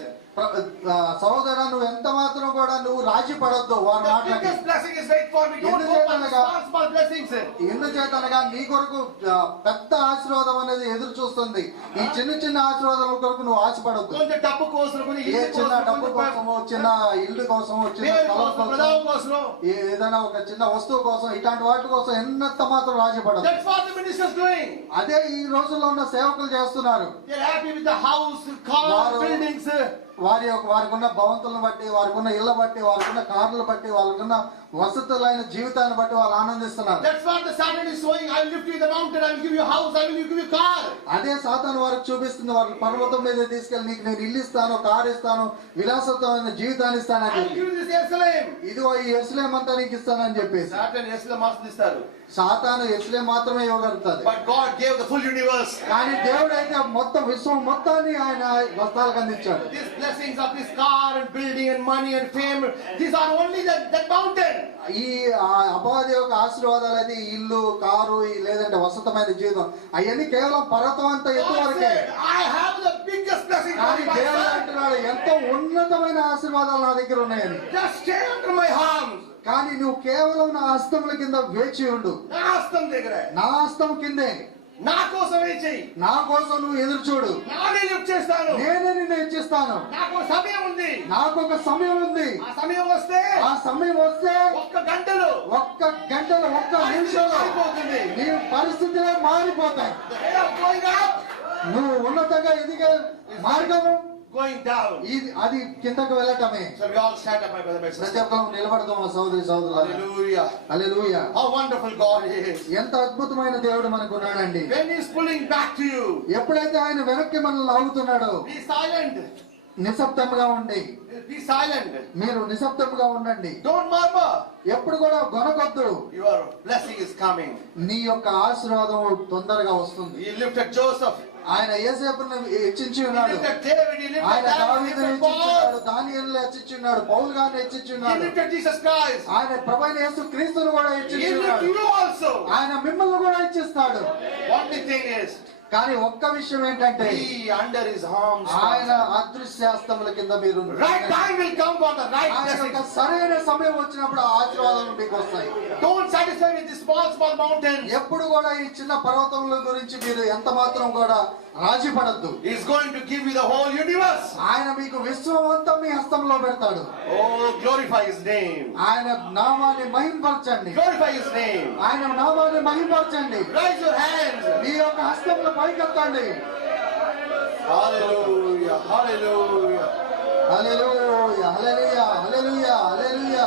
సహోదరా, నువ్వు ఎంత మాత్రం కూడా నువ్వు రాజీ పడొద్దు వారి The మాటలకి. biggest blessing is wait for me. Don't go for the small blessings. ఎందుచేతనగా నీ కొరకు పెద్ద ఆశీర్వాదం అనేది ఎదురు చూస్తుంది. ఈ చిన్న చిన్న ఆశీర్వాదాల కొరకు నువ్వు ఆశపడద్దు. కొంచెం డబ్బు కోసం, ఏ చిన్న డబ్బు కోసమో, చిన్న ఇల్లు కోసమో, చిన్న స్థలం కోసం, ఏదైనా ఒక చిన్న వస్తువు కోసం, ఇట్లాంటి వాటి కోసం ఎంత మాత్రం రాజీ పడదు. That's what the ministers doing. అదే ఈ రోజుల్లో ఉన్న సేవకులు చేస్తున్నారు. They're happy with the house, car, buildings. వారికి ఉన్న భవంతులను బట్టి, వారికి ఉన్న ఇళ్ళ బట్టి, వారికి ఉన్న కార్లు బట్టి, వాళ్ళకి ఉన్న వసతులైన జీవితాన్ని బట్టి వాళ్ళు ఆనందిస్తున్నారు. That's what the Satan is showing. I will lift you in the mountain, I will give you a house, I will give you a car. అదే సాతాను వారికి చూపిస్తుంది. వారికి పర్వతం మీద తీసుకెళ్ళి నీకు నేను ఇల్లు ఇస్తాను, కారు ఇస్తాను, విలాసవంతమైన జీవితాన్ని ఇస్తానని I will చెప్పి, give you this Jerusalem. ఇదిగో ఈ యెరూషలేం అంతా నీకు ఇస్తానని చెప్పేసి. Satan Jerusalem మాత్రం ఇస్తారు. సాతాను యెరూషలేం మాత్రమే ఇవ్వగలుగుతాది. But God gave the full universe. కానీ దేవుడు అయితే మొత్తం విశ్వం మొత్తాన్ని ఆయన వస్తాలకు అందించాడు. These blessings of this car and building and money and fame, these are only that mountain. ఈ అపవాది యొక్క ఆశీర్వాదాలు అయితే ఇల్లు, కారు, లేదంటే వసతమైన జీవితం, అవన్నీ కేవలం పర్వతం అంత ఎత్తు God వరకే. said, I have the biggest blessing for కానీ you, my దేవుడు son. అంటున్నాడు, ఎంతో ఉన్నతమైన ఆశీర్వాదాలు నా దగ్గర ఉన్నాయని. Just stay under my arms. కానీ నువ్వు కేవలం నా హస్తముల కింద వేచి ఉండు. నా హస్తం దగ్గర, నా హస్తం కిందే నా కోసం చెయ్యి. నా కోసం నువ్వు ఎదురు చూడు. నానే లిఫ్ట్ చేస్తాను. నేనే నిన్ను హెచ్చిస్తాను. నాకు సమయం ఉంది. నాకు ఒక సమయం ఉంది. ఆ సమయం వస్తే, ఆ సమయం వస్తే ఒక్క గంటలో, ఒక్క నిమిషంలో అయిపోతుంది. నీ పరిస్థితులే మారిపోతాయి. The way of going up, నువ్వు ఉన్నతంగా ఎదిగే మార్గము going down. అది కిందకు వెళ్ళటమే. So we all stand up, my brother, my sister. ప్రతి ఒక్కరు నిలబడదాం సోదరి సోదరులారా. Hallelujah. Hallelujah. How wonderful God is. ఎంత అద్భుతమైన దేవుడు మనకు ఉన్నాడండి. When He is pulling back to you, ఎప్పుడైతే ఆయన వెనక్కి మనల్ని లాగుతున్నాడో, be silent. నిశ్శబ్దంగా ఉండి Be silent. మీరు నిశ్శబ్దంగా ఉండండి. Don't murmur. ఎప్పుడు కూడా గొనగొద్దు. Your blessing is coming. నీ యొక్క ఆశీర్వాదం తొందరగా వస్తుంది. He lifted Joseph. ఆయన యేసేపును హెచ్చించి He ఉన్నాడు. lifted David. He lifted ఆయన David. He దావీదును lifted హెచ్చించున్నాడు, Paul. దానియేలును హెచ్చించున్నాడు, పౌలు గారిని He హెచ్చించున్నాడు. lifted Jesus Christ. ఆయన ప్రభువైన యేసు క్రీస్తును కూడా He lifted హెచ్చించున్నాడు. you also. ఆయన మిమ్మల్ని కూడా హెచ్చిస్తాడు. Only thing is, కానీ ఒక్క విషయం ఏంటంటే be under his arms. ఆయన అదృశ్యాస్తముల కింద మీరు Right time will come for the right ఆయన blessing. యొక్క సరైన సమయం వచ్చినప్పుడు ఆ ఆశీర్వాదాలు మీకు వస్తాయి. Don't satisfy with the small mountains. ఎప్పుడు కూడా ఈ చిన్న పర్వతముల గురించి మీరు ఎంత మాత్రం కూడా రాజీ పడద్దు. He's going to give you the whole universe. ఆయన మీకు విశ్వం అంతా మీ హస్తంలో పెడతాడు. Oh, glorify his name. ఆయన నామాన్ని మహింపరచండి. Glorify his name. ఆయన నామాన్ని మహింపరచండి. Raise your hands. మీ యొక్క హస్తములు పైకెత్తండి. Hallelujah. Hallelujah. హల్లెలూయా హల్లెలూయా హల్లెలూయా హల్లెలూయా.